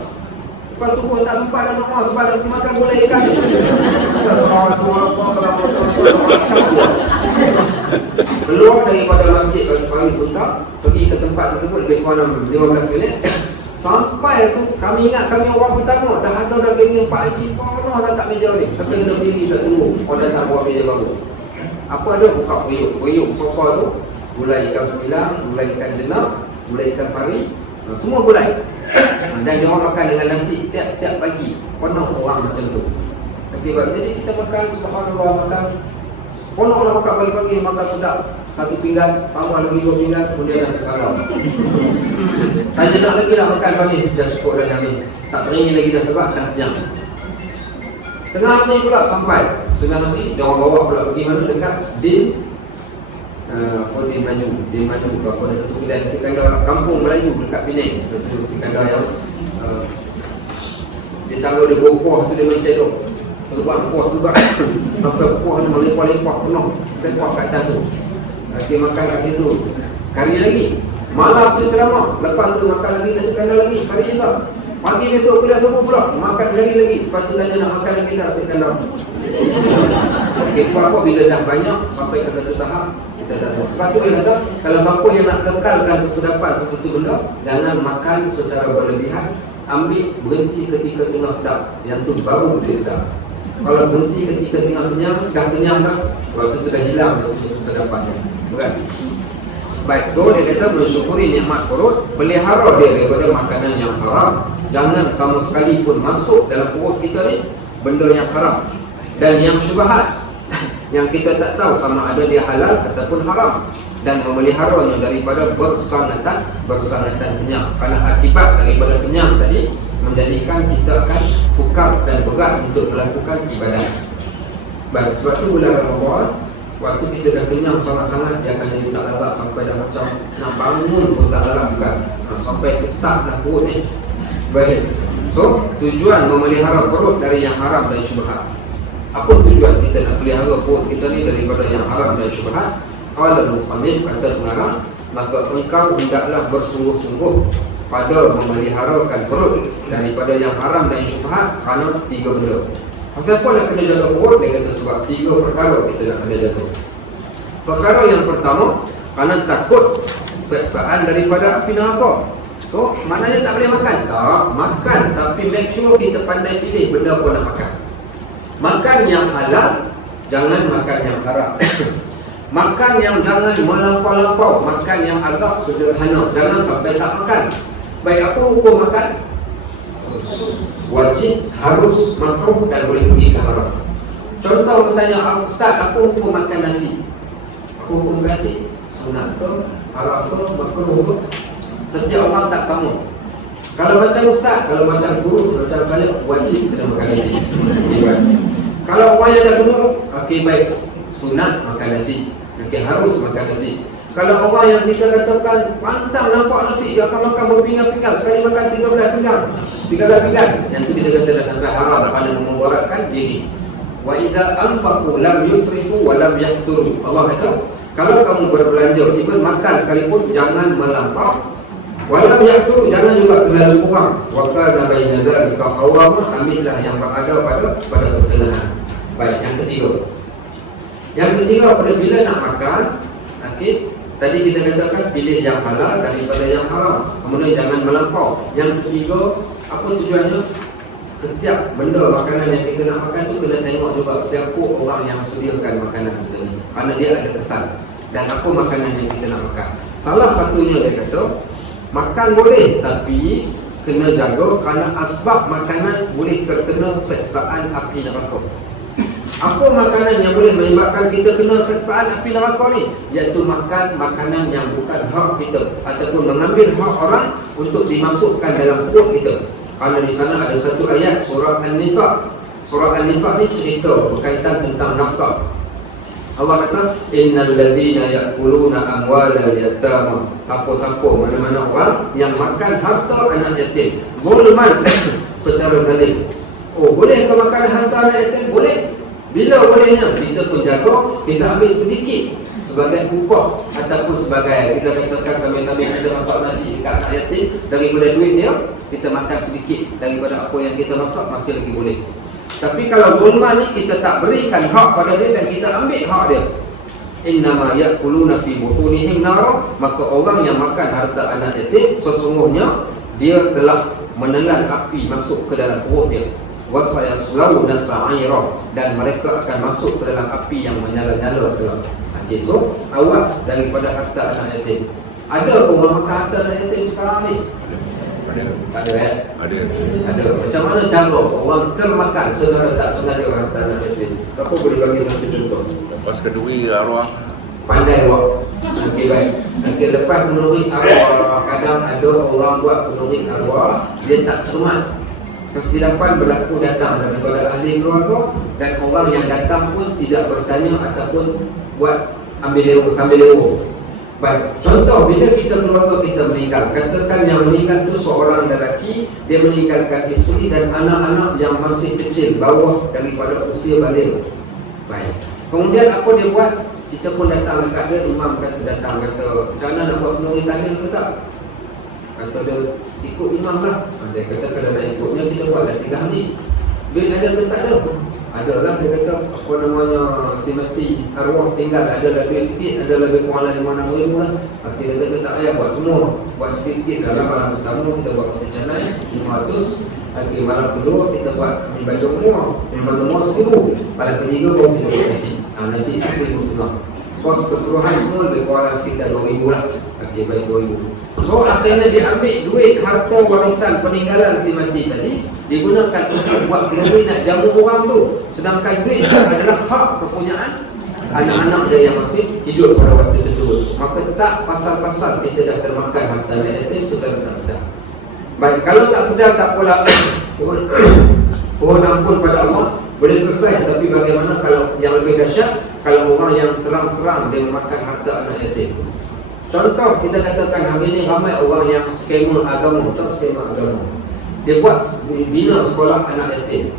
Lepas subuh tak sempat dah doa sebab dah makan gulai ikan. Keluar daripada masjid pagi tutup, pergi ke tempat tersebut lebih kurang 15 minit. Sampai tu kami ingat kami orang pertama dah ada dah geng Pak Haji penuh dah kat meja ni. Sampai kena berdiri tak tunggu orang datang buat meja baru. Apa ada buka periuk sofa tu, gulai ikan semilang, gulai ikan jenap, gulai ikan pari, semua gulai. Dan dia orang makan dengan nasi tiap-tiap pagi. Penuh orang macam tu. Jadi kita makan subhanallah, makan penuh orang makan pagi-pagi, makan sedap. 1 pinggan, tambah lagi 2 pinggan, kemudian dah tersalam. Tanya nak lagi lah makan pagi, dah cukup dah ni. Tak teringin lagi dah sebab dah kenyang. Tengah hari pula sampai. Tengah hari, dia orang bawa pula pergi mana dekat Din Maju. Apa ada satu kedai nasi kandar kampung Melayu dekat Penang. Satu nasi kandar yang dia cara dia kuah tu dia main cedok. Terbang kuah sampai kuah ni melimpah-limpah penuh sekuah kat atas tu. Dia makan kat situ. Kari lagi. Malam tu ceramah. Lepas tu makan lagi nasi kandar lagi. Kari juga. Pagi besok kuliah subuh pula. Makan kari lagi. Lepas tu tanya nak makan lagi tak nasi kandar. Okay, sebab apa bila dah banyak sampai ke satu tahap kita dah tahu. Sebab tu dia kata kalau siapa yang nak kekalkan kesedapan sesuatu benda, jangan makan secara berlebihan. Ambil berhenti ketika tengah sedap. Yang tu baru dia sedap. Kalau berhenti ketika tengah kenyang, dah kenyang dah, waktu tu dah hilang dia punya kesedapannya. Bukan? Baik, so dia kata mensyukuri nikmat perut, pelihara dia daripada makanan yang haram. Jangan sama sekali pun masuk dalam perut kita ni benda yang haram dan yang syubhat yang kita tak tahu sama ada dia halal ataupun haram, dan memeliharanya daripada bersangatan kenyang. Kerana akibat daripada kenyang tadi menjadikan kita akan sukar dan berat untuk melakukan ibadah. Baik, sebab tu bulan Ramadan, waktu kita dah kenyang sangat-sangat, dia akan jadi tak lalap sampai dah macam nak bangun pun tak lalap bukan. Sampai ketak dah perut ni. Baik, so tujuan memelihara perut dari yang haram dan syubhat. Apa tujuan kita nak pelihara perut kita ni daripada yang haram dan syubhat? Qala al-musannif, kata pengarang, maka engkau hendaklah bersungguh-sungguh pada memeliharakan perut daripada yang haram dan syubhat kerana 3 benda. Pasal apa nak kena jaga perut? Dia kata sebab 3 perkara kita nak kena jaga. Perkara yang pertama, kerana takut seksaan daripada api neraka. So, maknanya tak boleh makan? Tak, makan, tapi make sure kita pandai pilih benda apa nak makan. Makan yang halal, jangan makan yang haram. Makan yang jangan melampau-lampau, makan yang agak sederhana, jangan sampai tak makan. Baik, apa hukum makan? Wajib, harus, makruh dan boleh pergi ke haram. Contoh bertanya, Ustaz, apa hukum makan nasi? Apa hukum nasi? Sunat ke? Haram ke? Makruh ke? Setiap orang tak sama. Kalau macam Ustaz, kalau macam guru, macam saya, wajib kena makan nasi. Kalau orang yang dah guru, okey baik, sunat makan nasi. Okey, harus makan nasi. Kalau orang yang kita katakan pantang nampak nasi, dia akan makan berpinggan-pinggan, sekali makan 13 pinggan, yang tu kita kata dah sampai haram, kerana memudaratkan diri. Wa idza anfaqu lam yusrifu wa lam yaqturu. Allah kata Kalau kamu berbelanja, even makan sekalipun, jangan melampau. Walau yaktu, jangan juga terlalu kurang. Wakana baina zalika qawama, ambillah yang berada pada pertengahan. Baik, yang ketiga. Yang ketiga, apabila nak makan, okey, tadi kita katakan pilih yang halal daripada yang haram. Kemudian jangan melampau. Yang ketiga, apa tujuannya? Setiap benda makanan yang kita nak makan tu kena tengok juga siapa orang yang sediakan makanan kita ni, kerana dia ada kesan. Dan apa makanan yang kita nak makan. Salah satunya dia kata, makan boleh tapi kena jaga kerana asbab makanan boleh terkena seksaan api neraka. Apa makanan yang boleh menyebabkan kita kena seksaan api neraka ni? Iaitu makan makanan yang bukan hak kita, ataupun mengambil hak orang untuk dimasukkan dalam perut kita. Kerana di sana ada satu ayat surah An-Nisa. Surah An-Nisa ni cerita berkaitan tentang nafkah. Allah kata, innal ladzina ya'kuluna amwalal yatama. Siapa-siapa, mana-mana orang yang makan harta anak yatim zulman, secara zalim. Oh, boleh ke makan harta anak yatim? Boleh. Bila bolehnya? Kita pun jaga, kita ambil sedikit sebagai upah, ataupun sebagai, kita katakan sambil-sambil kita masak nasi dekat anak yatim, daripada duit dia, kita makan sedikit daripada apa yang kita masak, masih lagi boleh. Tapi kalau zulman ni kita tak berikan hak pada dia dan kita ambil hak dia, innama ya'kuluna fi butunihim nar, maka orang yang makan harta anak yatim sesungguhnya dia telah menelan api masuk ke dalam perut dia. Wasayaslawna sa'ira, dan mereka akan masuk ke dalam api yang menyala-nyala kelak. Okay, so awas daripada harta anak yatim. Ada orang makan harta anak yatim sekarang ni? Ada Ada. Macam mana cara orang termakan secara tak sengaja harta anak yatim? Apa boleh bagi satu contoh? Lepas kedui arwah. Pandai awak. Okey, baik. Okey, lepas menurut arwah, kadang ada orang buat menurut arwah, dia tak cermat. Kesilapan berlaku datang daripada ahli keluarga, dan orang yang datang pun tidak bertanya ataupun buat sambil lewa. Baik, contoh bila kita keluarga kita meninggal, katakan yang meninggal tu seorang lelaki, dia meninggalkan isteri dan anak-anak yang masih kecil, bawah daripada usia balik. Baik, kemudian apa dia buat? Kita pun datang dekat dia, imam datang kata, macam mana nak buat penuri tahlil ke tak? Kata dia, ikut imam lah. Dia kata kalau nak ikutnya kita buat dah 3 hari. Duit ada ke tak ada? Ada lah. Dia kata apa namanya, si mati arwah tinggal, ada dah duit sikit, ada lebih kurang lah 5-6 ribu lah. Akhirnya dia kata tak payah buat semua, buat sikit-sikit. Dalam malam pertama kita buat putih canai 500. Akhir malam kedua kita buat baju semua 1000. Malam ketiga baru kita buat nasi. Nasi itu 1,500. Kos keseluruhan semua lebih kurang sekitar 2,000 lah. Akhir baik 2,000. So akhirnya dia ambil duit harta warisan peninggalan si mati tadi, digunakan untuk buat kelabui nak jamu orang tu. Sedangkan duit adalah hak kepunyaan anak-anak dia yang masih hidup pada waktu tersebut. Maka tak pasal-pasal kita dah termakan harta anak yatim segala tak sedar. Baik, kalau tak sedar tak apalah. Mohon ampun pada Allah, boleh selesai. Tapi bagaimana kalau yang lebih dahsyat, kalau orang yang terang-terang dia memakan harta anak yatim? Contoh, kita katakan hari ini ramai orang yang skema agama. Tahu skema agama? Dia buat bina sekolah anak yatim.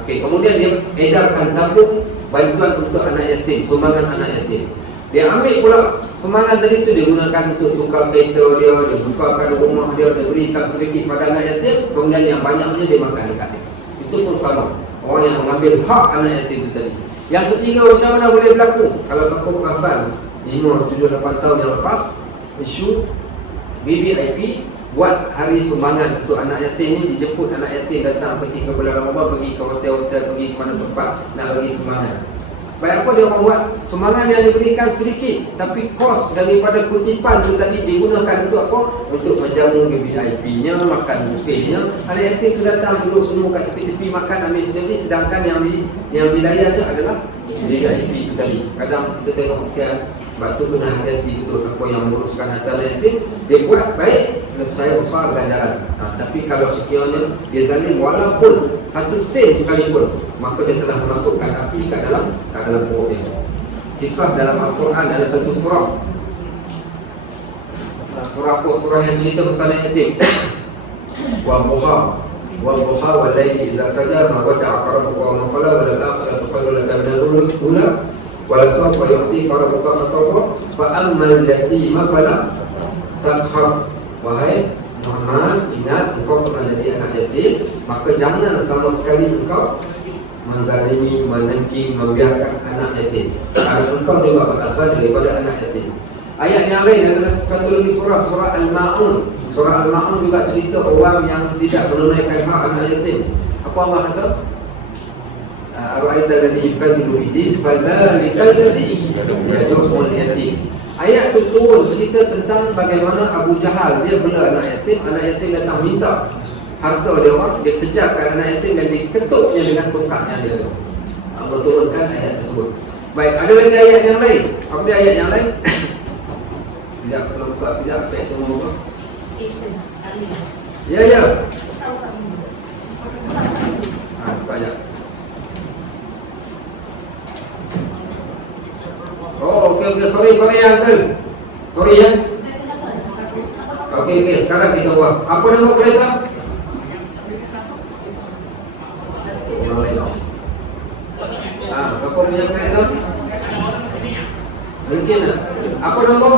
Okey, kemudian dia edarkan tabung bantuan untuk anak yatim, sumbangan anak yatim. Dia ambil pula sumbangan tadi tu, dia gunakan untuk tukar kereta dia, dia besarkan rumah dia, dia berikan sedikit pada anak yatim, kemudian yang banyaknya dia makan dekat dia. Itu pun sama. Orang yang mengambil hak anak yatim itu tadi. Yang ketiga, macam mana boleh berlaku? Kalau siapa perasan 5, 7, 8 tahun yang lepas, isu BBIP buat hari sumbangan untuk anak yatim ni, dijemput anak yatim datang ketika bulan Ramadan, pergi ke hotel-hotel, pergi ke mana tempat nak bagi sumbangan. Baik, apa dia orang buat? Sumbangan yang diberikan sedikit, tapi kos daripada kutipan tu tadi digunakan untuk apa? Untuk menjamu BBIP-nya, makan buffet-nya. Anak yatim tu datang duduk semua kat tepi-tepi makan, ambil sendiri, sedangkan yang dilayan tu adalah BBIP tu tadi. Kadang kita tengok kesian. Sebab tu kena hati-hati betul siapa yang menguruskan harta yatim. Dia buat baik, saya besar ganjaran. Tapi kalau sekiranya dia zalim walaupun 1 sen sekalipun, maka dia telah memasukkan api kat dalam perut dia. Kisah dalam Al-Quran ada satu surah. Surah apa? Surah yang cerita pasal yatim. Wa-duha wal-laili idza saja ma wada'a rabbuka wa ma qala wa lal-akhiratu khairun laka min al-ula wa wala sawfa yu'tika rabbuka fatarda fa ammal yatima fala taqhar. Wahai Muhammad, ingat engkau pernah jadi anak yatim, maka jangan sama sekali engkau menzalimi, menengki, membiarkan anak yatim. Karena engkau juga berasal daripada anak yatim. Ayat yang lain ada satu lagi surah Al-Ma'un. Surah Al-Ma'un juga cerita orang yang tidak menunaikan hak anak yatim. Apa Allah kata? Ar-ra'aita alladhi yukazzibu bid-din fadzalika alladhi yad'ul yatim. Ayat itu turun cerita tentang bagaimana Abu Jahal dia bela anak yatim datang minta harta dia orang, dia kejarkan anak yatim dan diketuknya dengan tongkatnya dia. Allah turunkan ayat tersebut. Baik, ada lagi ayat yang lain. Apa dia ayat yang lain? Sekejap, kalau buka sekejap, apa yang semua buka? Ya. Buka sekejap. Oh, okey, sorry uncle. Sorry ya. Okey, sekarang kita buat. Apa nama kereta? Siapa punya kereta? Mungkin tak? Apa nama?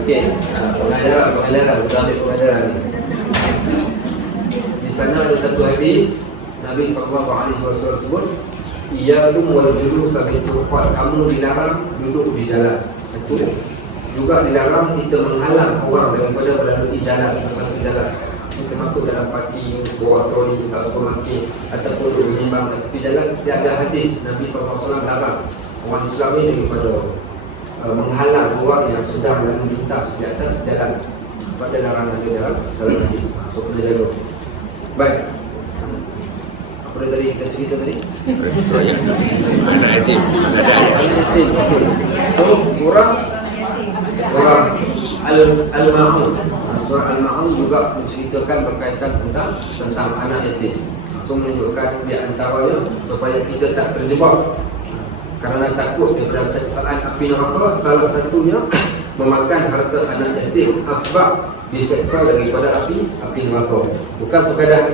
Okey, pengajaran. Di sana ada satu hadis Nabi SAW sebut, iyyakum wal julusa bil turqat, kamu dilarang duduk di jalan. Satu, juga dilarang kita menghalang orang daripada melalui jalan, sesama jalan. Termasuk dalam parking, bawa troli, supermarket ataupun duduk menyimbang kat tepi jalan. Tiada hadis Nabi SAW larang orang Islam ini daripada menghalang orang yang sedang lalu lintas di atas jalan. Pada larangan dia dalam hadis. So kena jaga. Baik. Apa dia tadi kita cerita tadi? Anak yatim. So surah Al-Ma'un. Surah Al-Ma'un juga menceritakan berkaitan tentang anak yatim. So menunjukkan di antaranya supaya kita tak terjebak kerana takut daripada siksaan api neraka. Salah satunya memakan harta anak yatim, asbab diseksa daripada api neraka. Bukan sekadar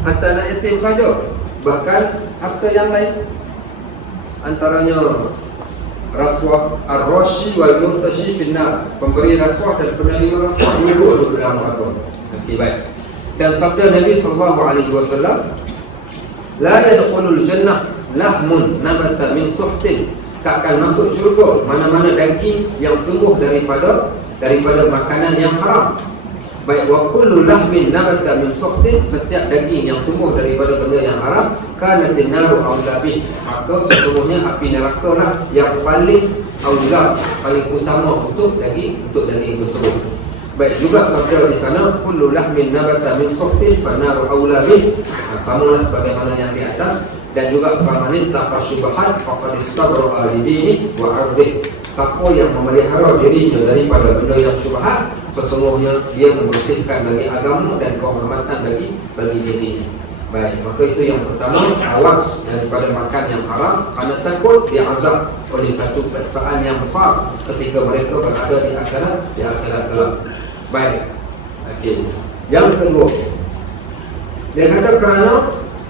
harta anak yatim saja, bahkan harta yang lain, antaranya rasuah ar-rashi wal murtashi finnar, pemberi rasuah dan penerima rasuah duduk di dalam neraka. Okey, baik. Dan sabda Nabi SAW, la yadkhulul jannah lahmun nabata min suhtin, tak akan masuk syurga mana-mana daging yang tumbuh daripada makanan yang haram. Baik, wa kullu lahmin nabata min suhtin, setiap daging yang tumbuh daripada benda yang haram, kanatin naru aula bih, maka sesungguhnya api neraka lah yang paling aula, paling utama untuk daging tersebut. Baik, juga sabda di sana, kullu lahmin nabata min suhtin fa naru aula bih, samalah sebagaimana yang di atas. Dan juga famanit taqasyubahat faqad istabra'a lidinihi wa 'ardih, siapa yang memelihara dirinya daripada benda yang syubhat, sesungguhnya dia membersihkan bagi agama dan kehormatan bagi dirinya. Baik, maka itu yang pertama, awas daripada makan yang haram, kerana takut diazab oleh satu siksaan yang besar ketika mereka berada di akhirat kelak. Baik. Okey. Yang kedua, dia kata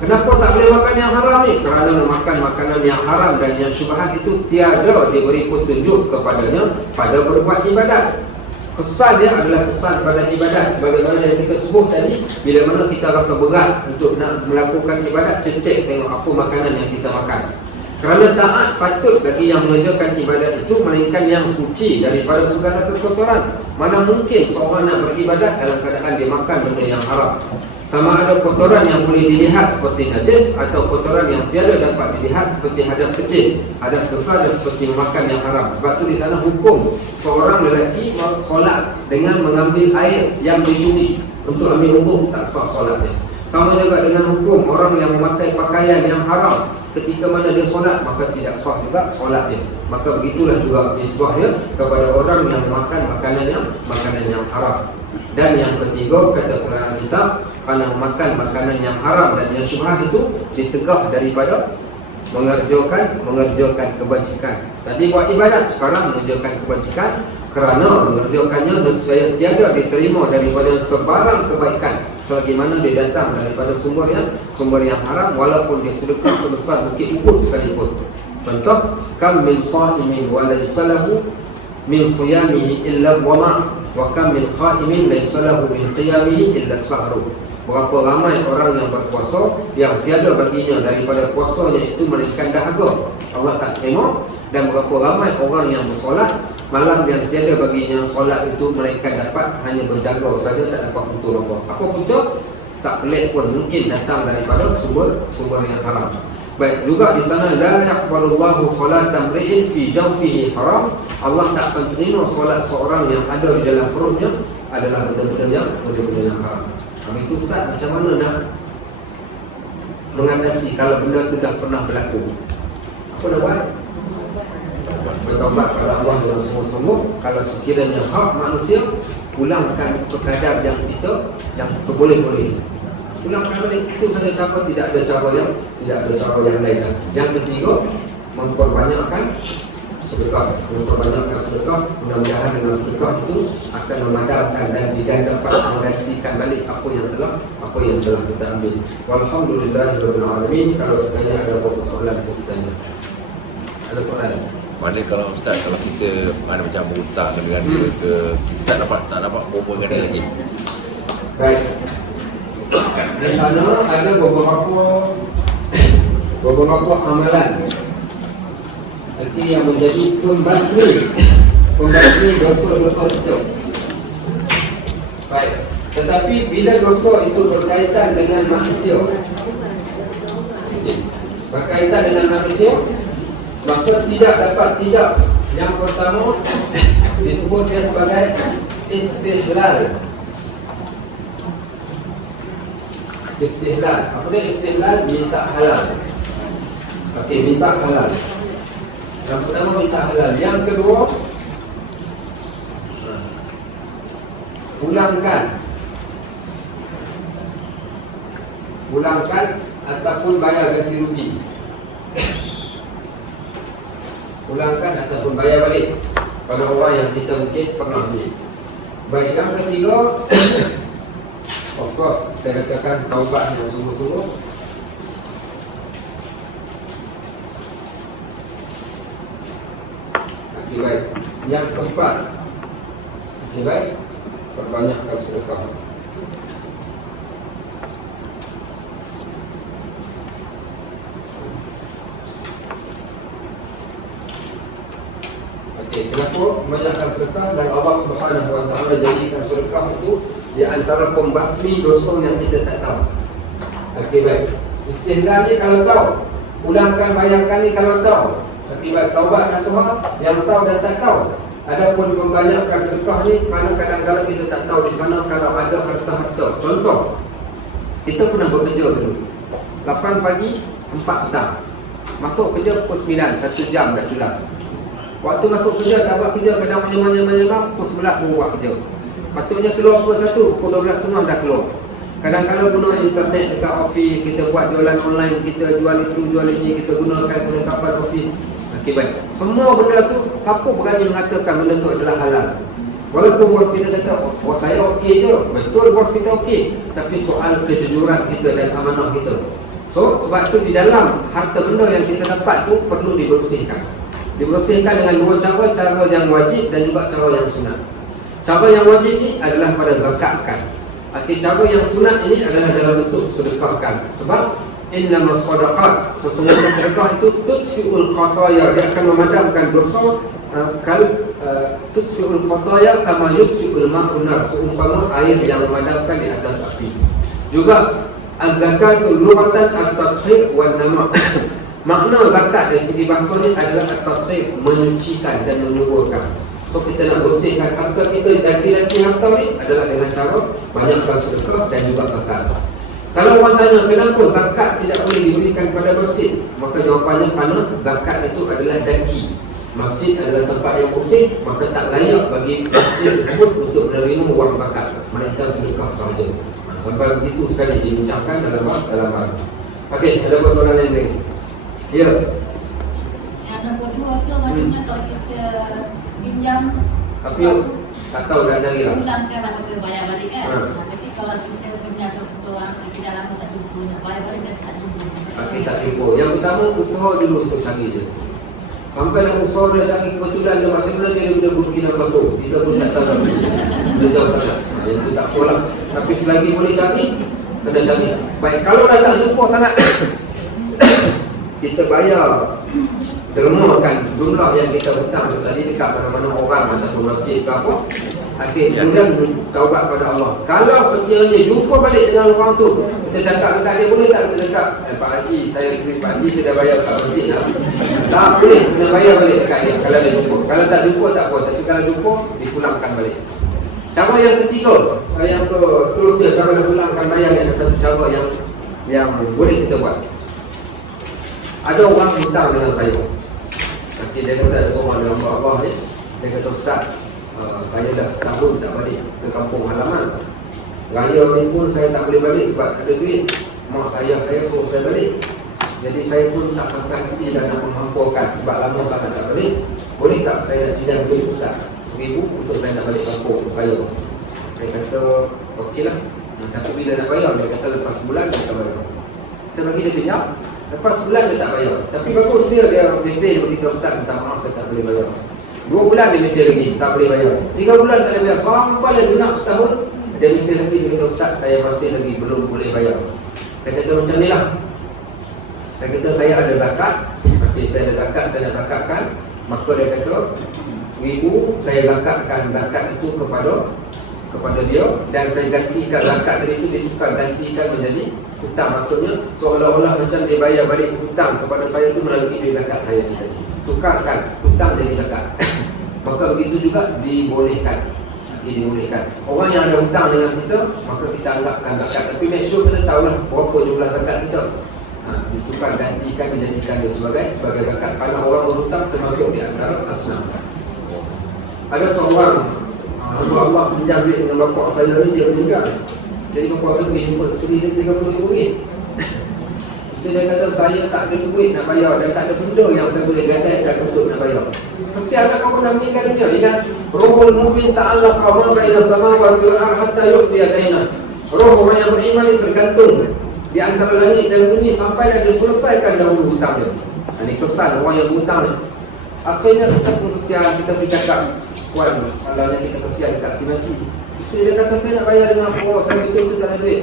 kenapa tak boleh makan yang haram ni? Kerana memakan makanan yang haram dan yang syubhat itu tiada diberi petunjuk kepadanya pada berbuat ibadat. Kesan dia adalah kesan pada ibadat, sebagaimana yang kita sebut tadi. Bila mana kita rasa berat untuk nak melakukan ibadat, cek tengok apa makanan yang kita makan. Kerana taat patut bagi yang mengerjakan ibadat itu, melainkan yang suci daripada segala kekotoran. Mana mungkin seorang nak beribadat dalam keadaan dia makan benda yang haram. Sama ada kotoran yang boleh dilihat seperti najis, atau kotoran yang tiada dapat dilihat seperti hadas kecil, hadas besar, dan seperti memakan yang haram. Sebab tu di sana hukum seorang lelaki solat dengan mengambil air yang dicuri untuk ambil wudu, tak sah solatnya. Sama juga dengan hukum orang yang memakai pakaian yang haram, ketika mana dia solat maka tidak sah juga solat dia. Maka begitulah juga nisbahnya kepada orang yang makan makanan yang haram. Dan yang ketiga, kata pengarang kitab, kerana makan makanan yang haram dan yang syubhat itu ditegah daripada mengerjakan kebajikan. Tadi buat ibadat, sekarang mengerjakan kebajikan, kerana mengerjakannya nescaya tiada diterima daripada sebarang kebaikan selagi mana dia datang daripada sumber yang haram, walaupun dia sedekah sebesar bukit Uhud sekalipun. Contoh, kam min sha'imin wa laysa lahu min siyamihi illa dhama' wa kam min qa'imin laysa lahu min qiyamihi illa sahru. Berapa ramai orang yang berpuasa yang tiada baginya daripada puasanya itu melainkan dahaga, Allah tak terima. Dan berapa ramai orang yang bersolat malam yang tiada baginya solat itu melainkan dapat hanya berjaga saja, tak dapat untuk apa. Apa punca? Tak pelik pun mungkin datang daripada sumber yang haram. Baik, juga di sana la yaqbalullahu salatan mri'in fi jawfihi haram. Allah tak akan terima solat seorang yang ada di dalam perutnya adalah benda-benda yang haram. Habis itu Ustaz, macam mana nak mengatasi kalau benda itu dah pernah berlaku? Apa nak buat? Bertaubat kepada Allah dengan sungguh-sungguh. Kalau sekiranya hak manusia, pulangkan sekadar yang seboleh-boleh. Pulangkan balik, itu saja cara, tidak ada cara yang lain. Yang ketiga, memperbanyakkan sedekah. Mudah-mudahan dengan sedekah itu akan memadamkan dan dapat menggantikan balik apa yang telah kita ambil. Walhamdulillahirabbil alamin. Kalau sekiranya ada apa-apa soalan kita tanya. Ada soalan? Mana kalau Ustaz, kalau kita mana macam berhutang dengan dia ke, kita tak dapat berhubung dengan dia lagi. Baik. Di sana ada beberapa amalan yang menjadi pembasmi dosa-dosa itu. Baik. Tetapi bila dosa itu berkaitan dengan manusia, maka tidak dapat tidak. Yang pertama disebut dia sebagai istihlal. Apa dia istihlal? Minta halal. Okey, minta halal. Yang pertama minta halal. Yang kedua, pulangkan ataupun bayar ganti rugi. Pulangkan ataupun bayar balik pada orang yang kita mungkin pernah ambil. Baik, yang ketiga, of course, saya katakan taubat yang sungguh-sungguh. Okay, baik. Yang keempat, okay, baik, perbanyakkan sedekah. Kenapa banyakkan sedekah? Dan Allah Subhanahu Wa Taala jadikan sedekah itu di antara pembasmi dosa yang kita tak tahu. Okey, baik. Istihlal ni kalau tahu, pulangkan bayarkan ni kalau tahu. Okey, baik. Taubat dan semua yang tahu dan tak tahu. Adapun membanyakkan sedekah ni kerana kadang-kadang kita tak tahu di sana kalau ada harta-harta. Contoh, kita pernah bekerja dulu 8 pagi 4 petang. Masuk kerja pukul 9, 1 jam dah culas. Waktu masuk kerja tak buat kerja, kadang menyemang-menyemang pukul 11 baru buat kerja. Patutnya keluar pukul 1, pukul 12.30 dah keluar. Kadang-kadang guna internet dekat office, kita buat jualan online, kita jual itu, jual ini, kita gunakan perlengkapan office. Okey, baik. Semua benda tu, siapa berani mengatakan benda tu adalah halal? Walaupun bos kita kata, bos saya okey je. Betul, bos kita okey. Tapi soal kejujuran kita dan amanah kita. So, sebab tu di dalam harta benda yang kita dapat tu perlu dibersihkan. Dibersihkan dengan dua cara yang wajib dan juga cara yang sunat. Cara yang wajib ni adalah pada zakatkan. Okey, cara yang sunat ini adalah dalam bentuk sedekahkan. Sebab innamas sadaqat, sesungguhnya sedekah itu tudfi'ul khataya, dia akan memadamkan dosa. Tudfi'ul khataya kama yudfi'ul ma'un nar, seumpama air yang memadamkan di atas api. Juga az-zakatul lughatan at-tathhir wan nama'. Makna zakat dari segi bahasa ni adalah at-tathhir, menyucikan dan menyuburkan. So kita nak bersihkan harta kita, laki-laki harta ni adalah dengan cara banyakkan sedekah dan juga zakat. Kalau orang tanya kenapa zakat tidak boleh diberikan kepada masjid, maka jawapannya kerana zakat itu adalah daki. masjid adalah tempat yang kosong, maka tak layak bagi masjid tersebut untuk menerima wang zakat, melainkan sedekah sahaja. Sampai begitu sekali dibincangkan dalam hal. Okey, ada soalan lain? Ya. Yang nombor 2 tu macamnya kalau kita pinjam Tapi tak tahu dah cari lah. pulang kan nak kita bayar balik kan. Ha. Tapi kalau kita pinjam seseorang kita dah lama tak jumpa nak bayar balik kan tak jumpa. Tapi tak jumpa. Yang pertama usaha dulu untuk cari dia. Sampai dalam usaha dia cari kebetulan dia macam mana dia boleh berkina masuk. Kita pun tak tahu tapi dia jauh sangat. Yang tu tak apalah. Tapi selagi boleh cari, kena cari. Baik, kalau dah tak jumpa sangat kita bayar dermakan jumlah yang kita hutang tu tadi dekat mana-mana orang ataupun masjid ke apa. Okey, kemudian taubat pada Allah. Kalau sekiranya jumpa balik dengan orang tu, kita cakap dekat dia, boleh tak kita cakap, Pak Haji, saya beri Pak Haji, saya dah bayar kat masjid dah. Tak boleh, kena bayar balik dekat dia kalau dia jumpa. Kalau tak jumpa tak apa, tapi kalau jumpa, dipulangkan balik. Cara yang ketiga, yang seterusnya, cara nak pulangkan bayar yang satu cara yang boleh kita buat. Ada orang hutang dengan saya. Nanti dia kata ada seorang yang Allah ni, dia kata, Ustaz, saya dah setahun tak balik ke kampung halaman. Raya ni pun saya tak boleh balik sebab tak ada duit. Mak saya suruh saya balik. Jadi saya pun tak sampai hati dan nak menghamparkan sebab lama sangat tak balik. Boleh tak saya nak pinjam duit Ustaz 1,000 untuk saya nak balik kampung raya? Saya kata okeylah. Tapi bila nak bayar, dia kata lepas sebulan dia tak bayar. Saya bagi dia pinjam, lepas sebulan dia tak bayar. Tapi bagus dia mesej beritahu Ustaz, minta maaf saya tak boleh bayar. 2 bulan dia mesej lagi, tak boleh bayar. 3 bulan tak boleh bayar, sampai dia genap setahun, dia mesej lagi, dia kata Ustaz, saya masih lagi belum boleh bayar. Saya kata macam ni lah. Saya kata saya ada zakat. Okey, saya ada zakat, saya nak zakatkan. Maka dia kata 1,000 saya zakatkan zakat itu kepada dia, dan saya gantikan zakat tadi itu, dia tukar gantikan menjadi hutang. Maksudnya seolah-olah macam dia bayar balik hutang kepada saya itu melalui duit zakat saya tadi. Tukarkan hutang jadi zakat. Maka begitu juga dibolehkan. Dibolehkan. Orang yang ada hutang dengan kita, maka kita anggapkan zakat. Tapi make sure kita tahulah berapa jumlah zakat kita. Ditukar gantikan, dijadikan dia sebagai zakat. Kalau orang berhutang termasuk di antara asnaf. Ada seorang Allah pinjam duit dengan bapak saya ni, dia meninggal. Jadi bapak saya pergi jumpa isteri dia RM30,000. Isteri dia kata saya tak ada duit nak bayar dan tak ada benda yang saya boleh gadaikan untuk nak bayar. Kesian anak kamu dah meninggal dunia. Ingat, Ruhul Mu'min ta'allaqa ma baina samawati wal ardh hatta yu'ti adaina. Roh orang yang beriman ini tergantung di antara langit dan bumi sampai dah diselesaikan dahulu hutangnya. Ini kesan orang yang berhutang ni. Akhirnya kita pun kesian, kita pergi cakap, Puan, salahnya kita kesian dekat si mati. Isteri dia kata saya nak bayar dengan apa, saya betul-betul tak ada duit.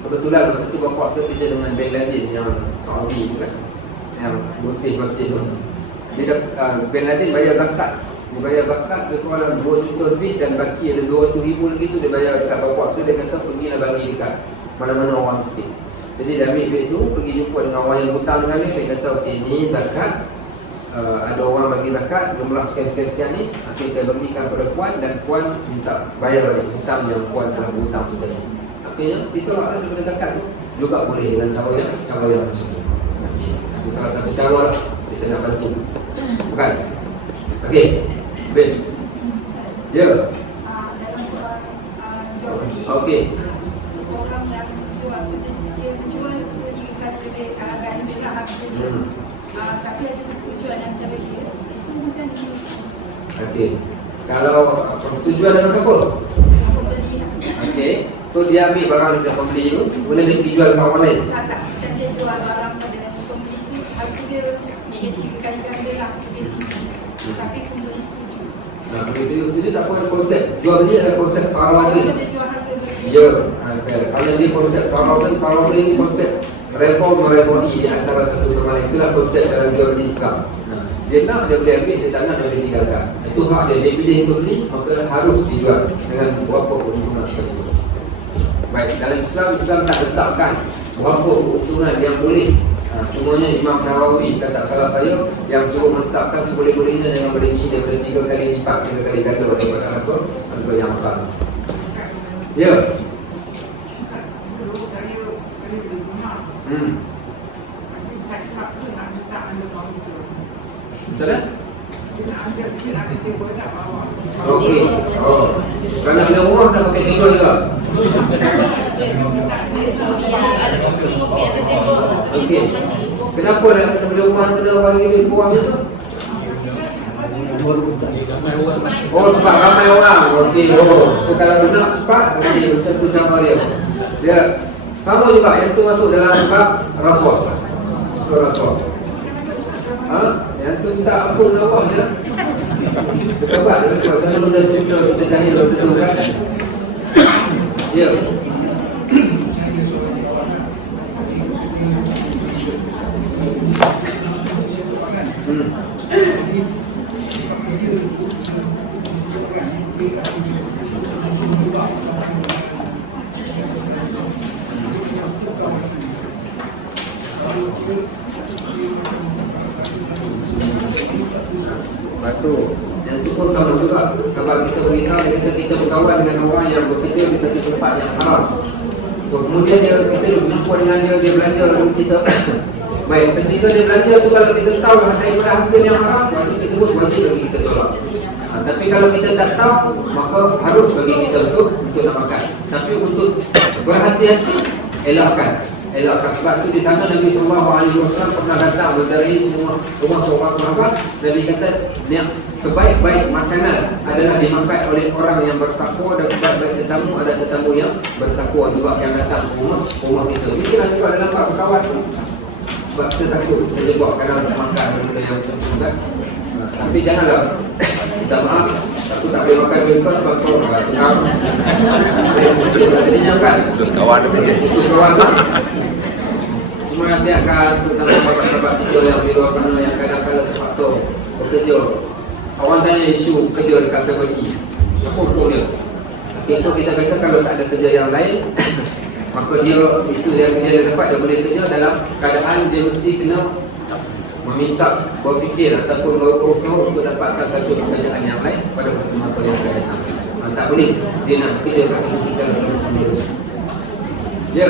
Kebetulan waktu tu bapak saya kerja dengan Bin Laden yang Saudi tu kan, yang bersih masjid tu. Dia Bin Laden bayar zakat. Dia bayar zakat lebih kurang 2 juta lebih, dan baki ada 200,000 lagi tu dia bayar dekat bapak saya. Dia kata pergilah bagi dekat mana-mana orang miskin. Jadi dia ambil duit tu, pergi jumpa dengan orang yang hutang dengan dia. Dia kata okey, ni zakat, ada orang bagi zakat jumlah sekian-sekian ni, akhirnya saya bagikan kepada puan dan puan minta bayar balik hutang yang puan telah berhutang tu tadi. Akhirnya ditolak daripada zakat tu juga boleh dengan cara yang macam ni. Itu salah satu cara lah kita nak bantu. Bukan? Okey, best. Ya. Okey. Seseorang yang menjual, dia menjual berikan lebih agak rendah harganya. Tapi ada persetujuan antara dia. Itu macam ni. Okey. Kalau persetujuan dengan siapa? Pembeli. Okey. So dia ambil barang dekat pembeli tu, kemudian dia pergi jual kat orang lain. Tak, macam dia jual barang pada si pembeli tu, harga dia negatif kali ganda lah. Tapi pembeli setuju. Nah, begitu setuju tak apa, ada konsep. Jual beli ada konsep parawal Kalau ni. dia jual harga berbeza. Ya, okay. Kalau dia konsep parawal ni konsep reform merevoi di antara satu sama lain. Itulah konsep dalam jual beli Islam. Dia nak, dia boleh ambil, dia tak nak, dia boleh tinggalkan. Itu hak dia. Dia pilih untuk beli, maka harus dijual dengan berapa keuntungan tersebut. Baik, dalam Islam tak letakkan berapa keuntungan yang boleh. Cumanya Imam Nawawi kata salah saya yang cuba menetapkan seboleh-bolehnya dengan berdiri daripada 3 kali lipat, 3 kali ganda daripada harga yang asal. Ya. Betul tak? Okey. Oh. Kalau ada rumah dah pakai tidur juga. Okey. Kenapa nak kena beli rumah kena bagi duit buang tu? Oh, sebab ramai orang. Okey. Oh, so kalau nak cepat, okey, macam tu cara dia. Dia sama juga yang tu masuk dalam bab rasuah. So rasuah. Yang tu minta ampun Allah je. Sebab macam mana benda tu kita jahil betul kan? Ya. Batu. Yang itu pun sama juga. Sebab kita beritahu kita berkawan dengan orang yang bekerja di satu tempat yang haram. So kemudian kita berjumpa dengan dia belanja dengan kita. Baik, ketika dia belanja tu kalau kita tahu daripada hasil yang haram, berarti kita sebut wajib bagi kita tolak. Tapi kalau kita tak tahu, maka harus bagi kita untuk nak makan. Tapi untuk berhati-hati, elakkan. Sebab itu di sana Nabi SAW pernah datang mendarai semua rumah sahabat. Nabi kata, sebaik-baik makanan adalah dimakan oleh orang yang bertakwa, dan sebaik-baik tetamu ada tetamu yang bertakwa juga yang datang ke rumah kita. Ini kan juga dalam bab berkawan tu. Sebab kita takut kita buat kadang nak makan benda yang macam kan. Tapi janganlah minta maaf, aku tak boleh makan bengkok sebab kau tukang. Jadi kan Terus kawan tu putus kawan tu. Cuma nasihatkan tentang sahabat-sahabat kita yang di luar sana yang kadang-kadang terpaksa bekerja. Awak tanya isu kerja dekat 7E. Apa hukum dia? Okay, so kita kata kalau tak ada kerja yang lain, maka dia itu yang dia dapat, dia boleh kerja dalam keadaan dia mesti kena meminta berfikir ataupun berusaha untuk dapatkan satu pekerjaan yang lain pada masa yang akan datang. Tak boleh dia nak kerja kat sini secara terus-menerus. Ya.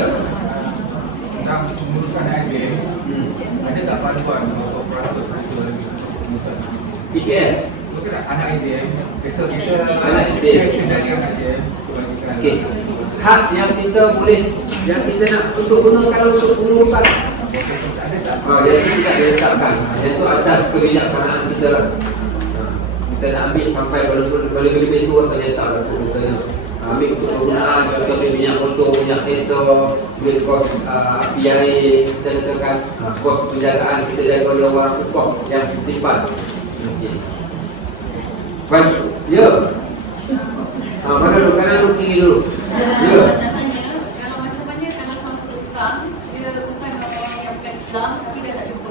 Nak menguruskan idea, ada tak panduan untuk proses itu lagi? PKS. Mungkin anak idea, kita anak idea. dari anak idea. Okey. Hak yang kita boleh, yang kita nak untuk gunakan untuk pengurusan. Dia tidak diletakkan. Itu atas kebijaksanaan kita lah. Kita nak ambil sampai boleh-boleh itu rasa dia tak lah misalnya. Ambil untuk kegunaan, contohnya minyak motor, minyak kereta, duit kos api air, kita letakkan kos penjagaan, kita jaga oleh orang upah yang setipan. Okey. Baik, ya. Mana dulu, kanan dulu, kiri dulu. Ya. Kalau macam mana kalau seorang tukang, dia bukan orang yang bukan Islam, tapi dia tak jumpa.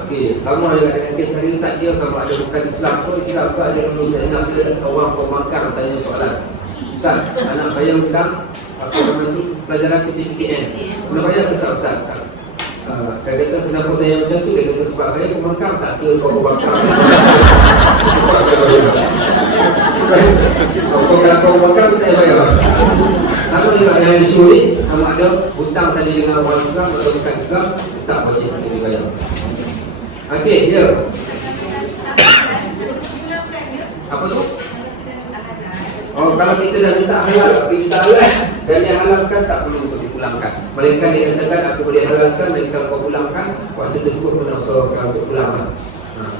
Okey, sama juga dengan kes tadi, tak kira sama ada bukan Islam ke, Islam ke, ada dulu saya nak sila orang pemakan tanya soalan. Ustaz, anak saya hutang apa nama itu pelajaran PTPN. Kena bayar ke tak Ustaz? Tak. Saya kata kenapa tanya macam tu? Dia kata sebab saya pemakan tak ke kau pemakan. Kalau kau pemakan tu saya bayar. Sama juga dengan isu ni, sama ada hutang tadi dengan orang Islam atau bukan Islam, tak wajib dibayar. Okey, ya. Apa tu? Oh, kalau kita dah minta halal, kita minta halal dan dia halalkan, tak perlu untuk dipulangkan. Melainkan dia katakan aku boleh halalkan, melainkan kau pulangkan, waktu tersebut pun usahakan untuk pulangkan.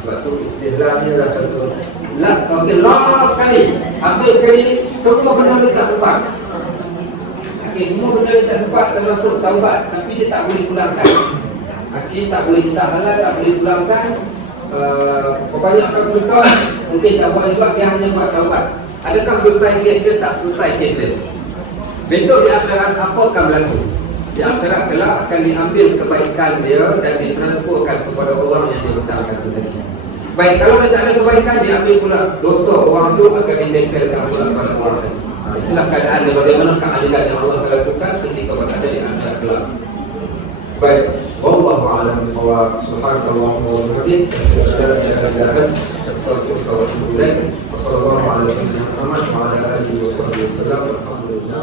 Sebab tu istilahnya adalah satu okey, last sekali. Habis sekali ni, semua benda dia tak sempat. Okey, semua benda dia tak sempat termasuk taubat, tapi dia tak boleh pulangkan. Okey, tak boleh minta halal, tak boleh pulangkan. Kebanyakan sultan mungkin tak buat juga, dia hanya buat taubat. Adakah selesai kes dia? Tak selesai kes dia. Besok di akhirat apa akan berlaku? Di akhirat kelak akan diambil kebaikan dia dan ditransferkan kepada orang yang dia hutangkan itu tadi. Baik, kalau dia tak ada kebaikan, diambil pula dosa orang itu akan ditempelkan pula kepada orang tadi. Itulah keadaan dia, bagaimana keadilan yang Allah akan lakukan ketika berada di akhirat kelak. Baik, wallahu a'lam bishawab. Subhanallah wa bihamdihi, asyhadu an la ilaha illa anta, astaghfiruka wa atubu ilaik. Wassallallahu ala sayyidina Muhammad wa ala alihi wa sahbihi wasallam. Alhamdulillah.